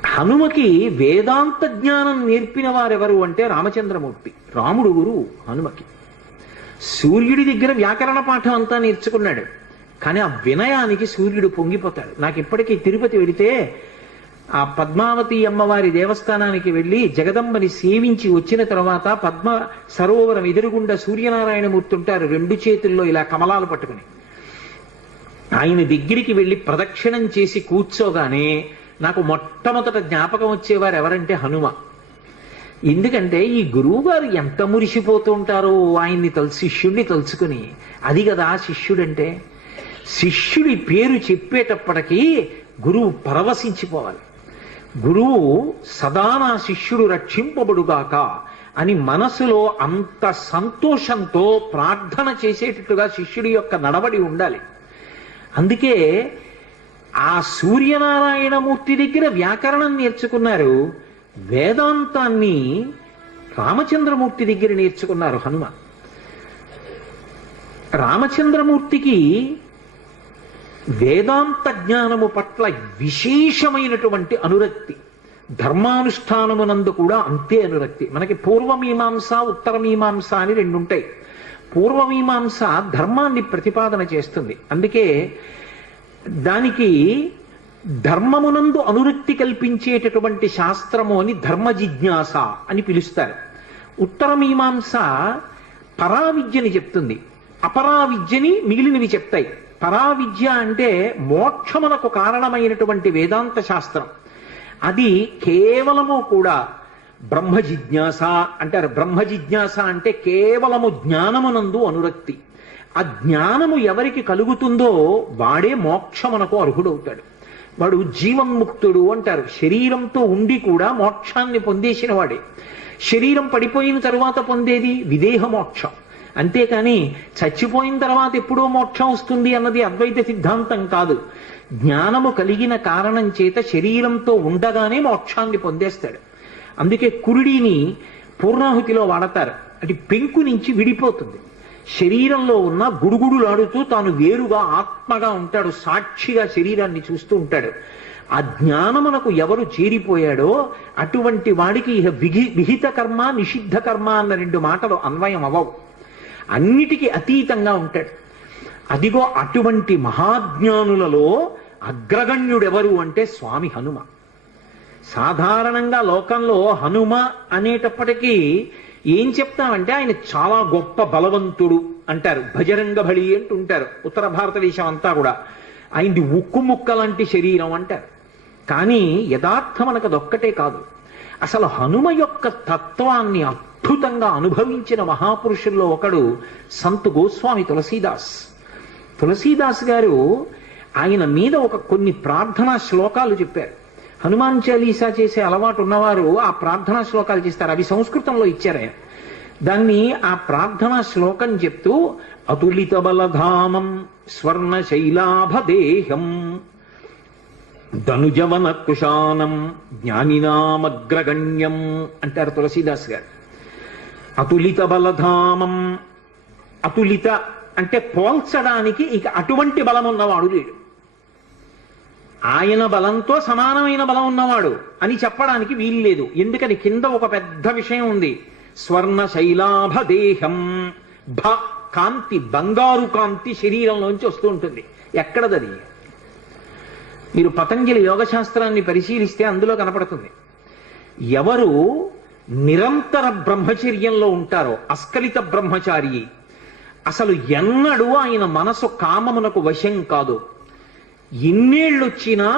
హనుమకి వేదాంత జ్ఞానం నేర్పిన వారెవరు అంటే రామచంద్రమూర్తి. రాముడు గురువు హనుమకి. సూర్యుడి దగ్గర వ్యాకరణ పాఠం అంతా నేర్చుకున్నాడు. కానీ ఆ వినయానికి సూర్యుడు పొంగిపోతాడు. నాకు ఇప్పటికీ తిరుపతి వెళితే ఆ పద్మావతి అమ్మవారి దేవస్థానానికి వెళ్ళి జగదంబని సేవించి వచ్చిన తర్వాత పద్మ సరోవరం ఎదురుగుండా సూర్యనారాయణమూర్తి ఉంటారు. రెండు చేతుల్లో ఇలా కమలాలు పట్టుకుని ఆయన దగ్గరికి వెళ్ళి ప్రదక్షిణం చేసి కూర్చోగానే నాకు మొట్టమొదట జ్ఞాపకం వచ్చేవారు ఎవరంటే హనుమ. ఎందుకంటే ఈ గురువు గారు ఎంత మురిసిపోతూ ఉంటారో ఆయన్ని శిష్యుడిని తలుచుకుని. అది కదా శిష్యుడంటే. శిష్యుడి పేరు చెప్పేటప్పటికీ గురువు పరవశించిపోవాలి. గురువు సదా నా శిష్యుడు రక్షింపబడుగాక అని మనసులో అంత సంతోషంతో ప్రార్థన చేసేటట్టుగా శిష్యుడి యొక్క నడవడి ఉండాలి. అందుకే ఆ సూర్యనారాయణమూర్తి దగ్గర వ్యాకరణం నేర్చుకున్నారు. వేదాంతాన్ని రామచంద్రమూర్తి దగ్గర నేర్చుకున్నారు హనుమ. రామచంద్రమూర్తికి వేదాంత జ్ఞానము పట్ల విశేషమైనటువంటి అనురక్తి, ధర్మానుష్ఠానమునందు కూడా అంతే అనురక్తి. మనకి పూర్వమీమాంస ఉత్తరమీమాంస అని రెండు ఉంటాయి. పూర్వమీమాంస ధర్మాన్ని ప్రతిపాదన చేస్తుంది. అందుకే దానికి ధర్మమునందు అనురక్తి కల్పించేటటువంటి శాస్త్రము అని ధర్మ జిజ్ఞాస అని పిలుస్తారు. ఉత్తరమీమాంస పరావిద్యని చెప్తుంది, అపరావిద్యని మిగిలినవి చెప్తాయి. పరావిద్య అంటే మోక్షమునకు కారణమైనటువంటి వేదాంత శాస్త్రం. అది కేవలము కూడా బ్రహ్మ జిజ్ఞాస అంటారు. బ్రహ్మ జిజ్ఞాస అంటే కేవలము జ్ఞానమునందు అనురక్తి. ఆ జ్ఞానము ఎవరికి కలుగుతుందో వాడే మోక్షమునకు అర్హుడవుతాడు. వాడు జీవన్ముక్తుడు అంటారు. శరీరంతో ఉండి కూడా మోక్షాన్ని పొందేసిన వాడే. శరీరం పడిపోయిన తరువాత పొందేది విదేహ మోక్షం. అంతేకాని చచ్చిపోయిన తర్వాత ఎప్పుడో మోక్షం వస్తుంది అన్నది అద్వైత సిద్ధాంతం కాదు. జ్ఞానము కలిగిన కారణం చేత శరీరంతో ఉండగానే మోక్షాన్ని పొందేస్తాడు. అందుకే కురుడిని పూర్ణాహుతిలో వాడతారు. అది పెంకు నుంచి విడిపోతుంది. శరీరంలో ఉన్న గుడుగుడులాడుతూ తాను వేరుగా ఆత్మగా ఉంటాడు. సాక్షిగా శరీరాన్ని చూస్తూ ఉంటాడు. ఆ జ్ఞానమునకు ఎవరు చేరిపోయాడో అటువంటి వాడికి ఇహ విహిత కర్మ నిషిద్ధ కర్మ అన్న రెండు మాటలు అన్వయం అవ్వవు. అన్నిటికీ అతీతంగా ఉంటాడు. అదిగో అటువంటి మహాజ్ఞానులలో అగ్రగణ్యుడెవరు అంటే స్వామి హనుమ. సాధారణంగా లోకంలో హనుమ అనేటప్పటికీ ఏం చెప్తామంటే ఆయన చాలా గొప్ప బలవంతుడు అంటారు, భజరంగ బలి అంటుంటారు. ఉత్తర భారతదేశం అంతా కూడా ఆయనది ఉక్కు ముక్క లాంటి శరీరం అంటారు. కానీ యథార్థం మనకు అదొక్కటే కాదు. అసలు హనుమ యొక్క తత్వాన్ని అద్భుతంగా అనుభవించిన మహాపురుషుల్లో ఒకడు సంత్ గోస్వామి తులసీదాస్. తులసీదాస్ గారు ఆయన మీద కొన్ని ప్రార్థనా శ్లోకాలు చెప్పారు. హనుమాన్ చాలీసా చేసే అలవాటు ఉన్నవారు ఆ ప్రార్థనా శ్లోకాలు చేస్తారు. అవి సంస్కృతంలో ఇచ్చారు ఆయన. దాన్ని ఆ ప్రార్థనా శ్లోకం చెప్తూ అతులిత బలధామం స్వర్ణ శైలాభదేహం ధనుజవన కుశానం జ్ఞానినామగ్రగణ్యం అంటారు తులసీదాస్ గారు. అతులిత బలధామం, అతులిత అంటే పోల్చడానికి ఇక అటువంటి బలం ఉన్నవాడు లేడు. ఆయన బలంతో సమానమైన బలం ఉన్నవాడు అని చెప్పడానికి వీలు లేదు. ఎందుకని కింద ఒక పెద్ద విషయం ఉంది. స్వర్ణ శైలాభదేహం, భ కాంతి, బంగారు కాంతి శరీరంలోంచి వస్తూ ఉంటుంది. ఎక్కడదది? మీరు పతంజలి యోగశాస్త్రాన్ని పరిశీలిస్తే అందులో కనపడుతుంది. ఎవరు నిరంతర బ్రహ్మచర్యంలో ఉంటారో, అస్ఖలిత బ్రహ్మచారి, అసలు ఎన్నడూ ఆయన మనసు కామమునకు వశం కాదు. ఎన్నేళ్ళొచ్చినా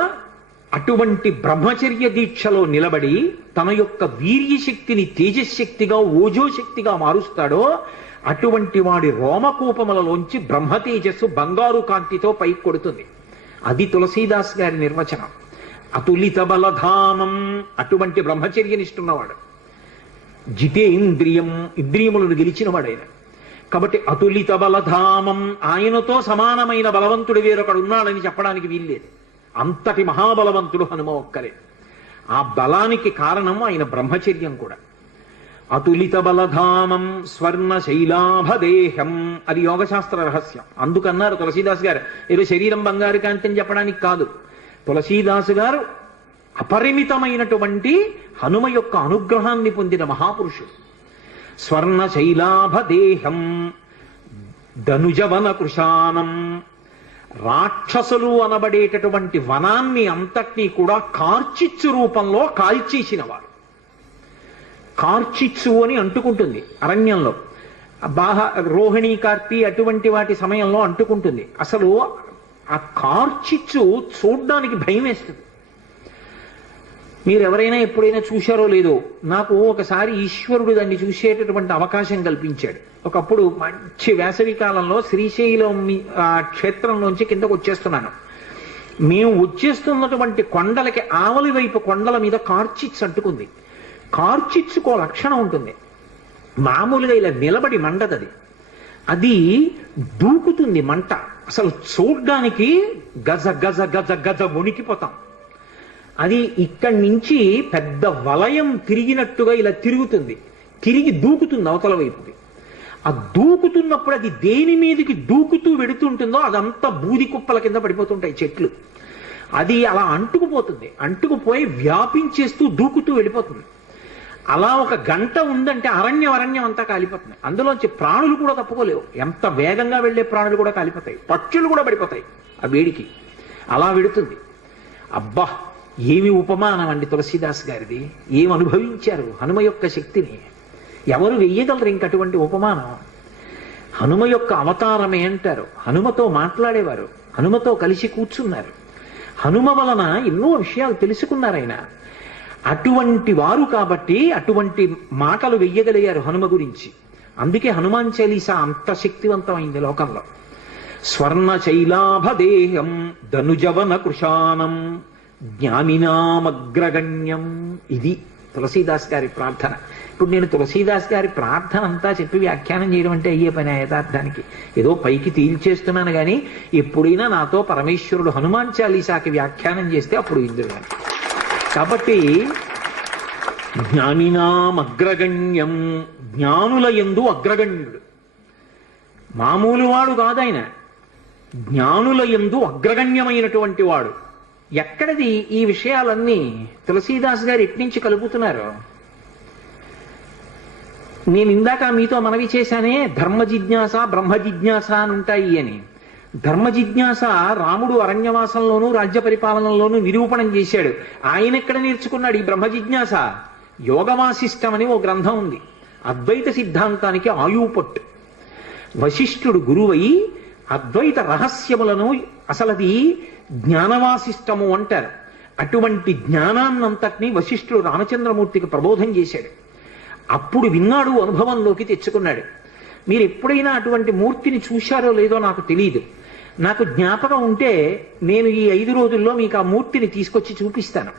అటువంటి బ్రహ్మచర్య దీక్షలో నిలబడి తన యొక్క వీర్యశక్తిని తేజశక్తిగా, ఓజోశక్తిగా మారుస్తాడో అటువంటి వాడి రోమకూపములలోంచి బ్రహ్మ తేజస్సు బంగారు కాంతితో పైకి కొడుతుంది. అది తులసీదాస్ గారి నిర్వచనం. అతులిత బలధామం, అటువంటి బ్రహ్మచర్యనిష్ఠున్నవాడు. జితేంద్రియం, ఇంద్రియములను గెలిచినవాడైన. కాబట్టి అతులిత బలధామం, ఆయనతో సమానమైన బలవంతుడు వేరొకడు ఉన్నాడని చెప్పడానికి వీల్లేదు. అంతటి మహాబలవంతుడు హనుమ ఒక్కరే. ఆ బలానికి కారణం ఆయన బ్రహ్మచర్యం కూడా. అతులిత బలధామం స్వర్ణ శైలాభదేహం, అది యోగశాస్త్ర రహస్యం. అందుకన్నారు తులసీదాస్ గారు, ఏదో శరీరం బంగారు కాంతి అని చెప్పడానికి కాదు. తులసీదాసు గారు అపరిమితమైనటువంటి హనుమ యొక్క అనుగ్రహాన్ని పొందిన మహాపురుషుడు. స్వర్ణ శైలాభదేహం ధనుజవన కృశానం, రాక్షసులు అనబడేటటువంటి వనాన్ని అంతటినీ కూడా కార్చిచ్చు రూపంలో కాల్చేసినవారు. కార్చిచ్చు అని అంటుకుంటుంది అరణ్యంలో, రోహిణీ కార్తీ అటువంటి వాటి సమయంలో అంటుకుంటుంది. అసలు ఆ కార్చిచ్చు చూడ్డానికి భయం వేస్తుంది. మీరు ఎవరైనా ఎప్పుడైనా చూశారో లేదో, నాకు ఒకసారి ఈశ్వరుడు దాన్ని చూసేటటువంటి అవకాశం కల్పించాడు. ఒకప్పుడు మంచి వేసవి కాలంలో శ్రీశైలం క్షేత్రంలోంచి కిందకు వచ్చేస్తున్నాను. మేము వచ్చేస్తున్నటువంటి కొండలకి ఆవలి వైపు కొండల మీద కార్చిచ్చు అంటుకుంది. కార్చిచ్చుకో లక్షణం ఉంటుంది. మామూలుగా ఇలా నిలబడి మండదది, అది దూకుతుంది మంట. అసలు చూడ్డానికి గజ గజ గజ గజ వణికిపోతాం. అది ఇక్కడి నుంచి పెద్ద వలయం తిరిగినట్టుగా ఇలా తిరుగుతుంది, తిరిగి దూకుతుంది అవతల వైపుకి. ఆ దూకుతున్నప్పుడు అది దేని మీదకి దూకుతూ వెడుతుంటుందో అదంతా బూది కుప్పల కింద పడిపోతుంటాయి చెట్లు. అది అలా అంటుకుపోతుంది, అంటుకుపోయి వ్యాపించేస్తూ దూకుతూ వెళ్ళిపోతుంది. అలా ఒక గంట ఉందంటే అరణ్యం అంతా కాలిపోతుంది. అందులోంచి ప్రాణులు కూడా తప్పుకోలేవు. ఎంత వేగంగా వెళ్లే ప్రాణులు కూడా కాలిపోతాయి, పక్షులు కూడా పడిపోతాయి ఆ వేడికి. అలా వెడుతుంది. అబ్బా, ఏమి ఉపమానం అండి తులసీదాస్ గారిది! ఏం అనుభవించారు హనుమ యొక్క శక్తిని! ఎవరు వెయ్యగలరు ఇంకటువంటి ఉపమానం? హనుమ యొక్క అవతారమే అంటారు. హనుమతో మాట్లాడేవారు, హనుమతో కలిసి కూర్చున్నారు, హనుమ వలన ఎన్నో విషయాలు తెలుసుకున్నారైనా. అటువంటి వారు కాబట్టి అటువంటి మాటలు వెయ్యగలిగారు హనుమ గురించి. అందుకే హనుమాన్ చాలీసా అంత శక్తివంతమైంది లోకంలో. స్వర్ణ శైలాభదేహం ధనుజవన కృశానం జ్ఞానినామగ్రగణ్యం. ఇది తులసీదాస్ గారి ప్రార్థన. ఇప్పుడు నేను తులసీదాస్ గారి ప్రార్థన అంతా చెప్పి వ్యాఖ్యానం చేయడం అంటే అయ్యే పని యథార్థానికి? ఏదో పైకి తేల్చేస్తున్నాను కానీ ఎప్పుడైనా నాతో పరమేశ్వరుడు హనుమాన్ చాలీసాకి వ్యాఖ్యానం చేస్తే అప్పుడు ఇందులో. కాబట్టి జ్ఞానినామగ్రగణ్యం, జ్ఞానుల యందు అగ్రగణ్యుడు. మామూలు వాడు కాదాయన, జ్ఞానుల యందు అగ్రగణ్యమైనటువంటి వాడు. ఎక్కడది ఈ విషయాలన్నీ తులసీదాస్ గారు ఎట్నుంచి కలుపుతున్నారు? నేను ఇందాక మీతో మనవి చేశానే ధర్మ జిజ్ఞాస బ్రహ్మ జిజ్ఞాస అని ఉంటాయి అని. ధర్మ జిజ్ఞాస రాముడు అరణ్యవాసంలోనూ రాజ్య పరిపాలనలోనూ నిరూపణం చేశాడు. ఆయన ఎక్కడ నేర్చుకున్నాడు ఈ బ్రహ్మ జిజ్ఞాస? యోగవాసిష్టం అని ఓ గ్రంథం ఉంది, అద్వైత సిద్ధాంతానికి ఆయుపట్టు. వశిష్ఠుడు గురువై అద్వైత రహస్యములను, అసలది జ్ఞానవాసిష్టము అంటారు. అటువంటి జ్ఞానాన్నంతటినీ వశిష్ఠుడు రామచంద్రమూర్తికి ప్రబోధం చేశాడు. అప్పుడు విన్నాడు, అనుభవంలోకి తెచ్చుకున్నాడు. మీరు ఎప్పుడైనా అటువంటి మూర్తిని చూశారో లేదో నాకు తెలియదు. నాకు జ్ఞాపకం ఉంటే నేను ఈ 5 రోజుల్లో మీకు ఆ మూర్తిని తీసుకొచ్చి చూపిస్తాను.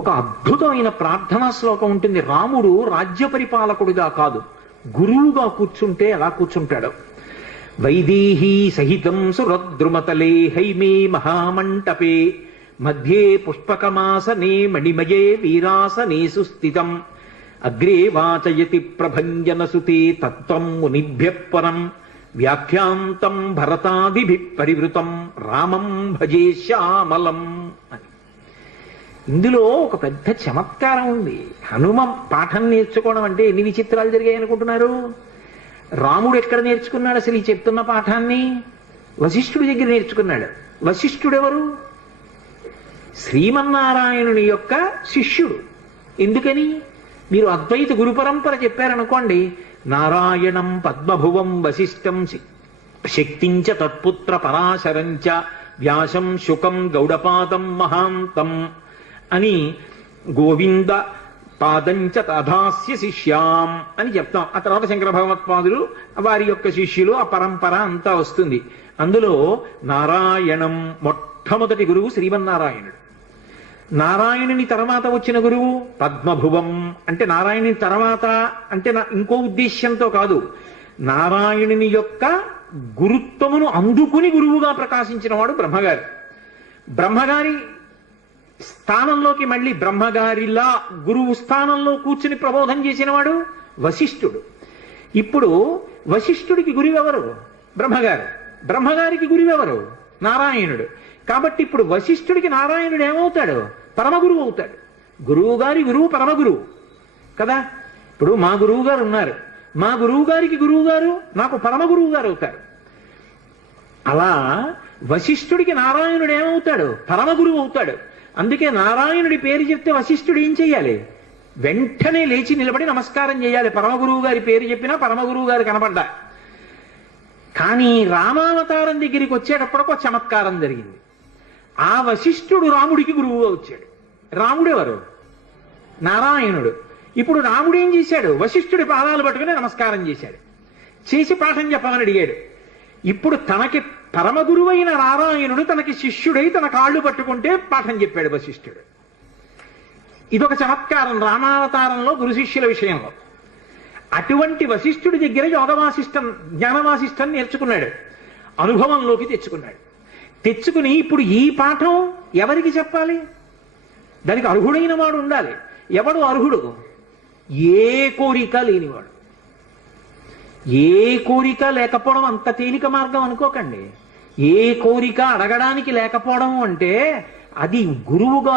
ఒక అద్భుతమైన ప్రార్థనా శ్లోకం ఉంటుంది. రాముడు రాజ్య పరిపాలకుడిగా కాదు, గురువుగా కూర్చుంటే ఎలా కూర్చుంటాడో. వైదేహీ సహితం సురద్రుమతలే హైమే మహామంటపే మధ్యే పుష్పకమాసనే మణిమయే వీరాసనే సుస్థితం అగ్రే వాచయతి ప్రభంజనసుతే తత్వం మునిభ్యః పరం వ్యాఖ్యాంతం భరతాదిభిః పరివృతం రామం భజే శ్యామలం అని. ఇందులో ఒక పెద్ద చమత్కారం ఉంది. హనుమ పాఠం నేర్చుకోవడం అంటే ఎన్ని విచిత్రాలు జరిగాయి అనుకుంటున్నారు? రాముడు ఎక్కడ నేర్చుకున్నాడు అసలు ఈ చెప్తున్న పాఠాన్ని? వశిష్ఠుడి దగ్గర నేర్చుకున్నాడు. వశిష్ఠుడు ఎవరు? శ్రీమన్నారాయణుని యొక్క శిష్యుడు. ఎందుకని? మీరు అద్వైత గురు పరంపర చెప్పారనుకోండి, నారాయణం పద్మభువం వశిష్టం శక్తించ తత్పుత్ర పరాశరంచ వ్యాసం శుకం గౌడపాదం మహాంతం అని గోవింద పాదంచ తధాస్య శిష్యాం అని చెప్తాం. ఆ తర్వాత శంకర భగవత్పాదులు వారి యొక్క శిష్యులు, ఆ పరంపర అంతా వస్తుంది. అందులో నారాయణం మొట్టమొదటి గురువు శ్రీమన్నారాయణుడు. నారాయణుని తర్వాత వచ్చిన గురువు పద్మభువం. అంటే నారాయణుని తర్వాత అంటే ఇంకో ఉద్దేశ్యంతో కాదు, నారాయణుని యొక్క గురుత్వమును అందుకుని గురువుగా ప్రకాశించిన వాడు బ్రహ్మగారు. బ్రహ్మగారి స్థానంలోకి మళ్ళీ బ్రహ్మగారిలా గురువు స్థానంలో కూర్చుని ప్రబోధం చేసిన వాడు వశిష్ఠుడు. ఇప్పుడు వశిష్ఠుడికి గురువెవరు? బ్రహ్మగారు. బ్రహ్మగారికి గురువెవరు? నారాయణుడు. కాబట్టి ఇప్పుడు వశిష్ఠుడికి నారాయణుడు ఏమవుతాడు? పరమగురువు అవుతాడు. గురువు గారి గురువు పరమగురువు కదా. ఇప్పుడు మా గురువు గారు ఉన్నారు, మా గురువు గారికి గురువు గారు నాకు పరమగురువు గారు అవుతారు. అలా వశిష్ఠుడికి నారాయణుడు ఏమవుతాడు? పరమగురువు అవుతాడు. అందుకే నారాయణుడి పేరు చెప్తే వశిష్ఠుడు ఏం చెయ్యాలి? వెంటనే లేచి నిలబడి నమస్కారం చేయాలి. పరమగురువు గారి పేరు చెప్పినా పరమగురువు గారు కనపడ్డా. కానీ రామావతారం దగ్గరికి వచ్చేటప్పుడు ఒక చమత్కారం జరిగింది. ఆ వశిష్ఠుడు రాముడికి గురువుగా వచ్చాడు. రాముడెవరు? నారాయణుడు. ఇప్పుడు రాముడు ఏం చేశాడు? వశిష్ఠుడి పాదాలు పట్టుకుని నమస్కారం చేశాడు, చేసి పాఠం చెప్పమని అడిగాడు. ఇప్పుడు తనకి పరమగురువైన నారాయణుడు తనకి శిష్యుడై తన కాళ్ళు పట్టుకుంటే పాఠం చెప్పాడు వశిష్ఠుడు. ఇదొక చమత్కారం రామావతారంలో గురు శిష్యుల విషయంలో. అటువంటి వశిష్ఠుడి దగ్గర యోగవాసిష్టం జ్ఞానవాసిష్టం నేర్చుకున్నాడు, అనుభవంలోకి తెచ్చుకున్నాడు. తెచ్చుకుని ఇప్పుడు ఈ పాఠం ఎవరికి చెప్పాలి? దానికి అర్హుడైన వాడు ఉండాలి. ఎవడు అర్హుడు? ఏ కోరిక లేనివాడు. ఏ కోరిక లేకపోవడం అంత తేలిక మార్గం అనుకోకండి. ఏ కోరిక అడగడానికి లేకపోవడం అంటే అది గురువుగా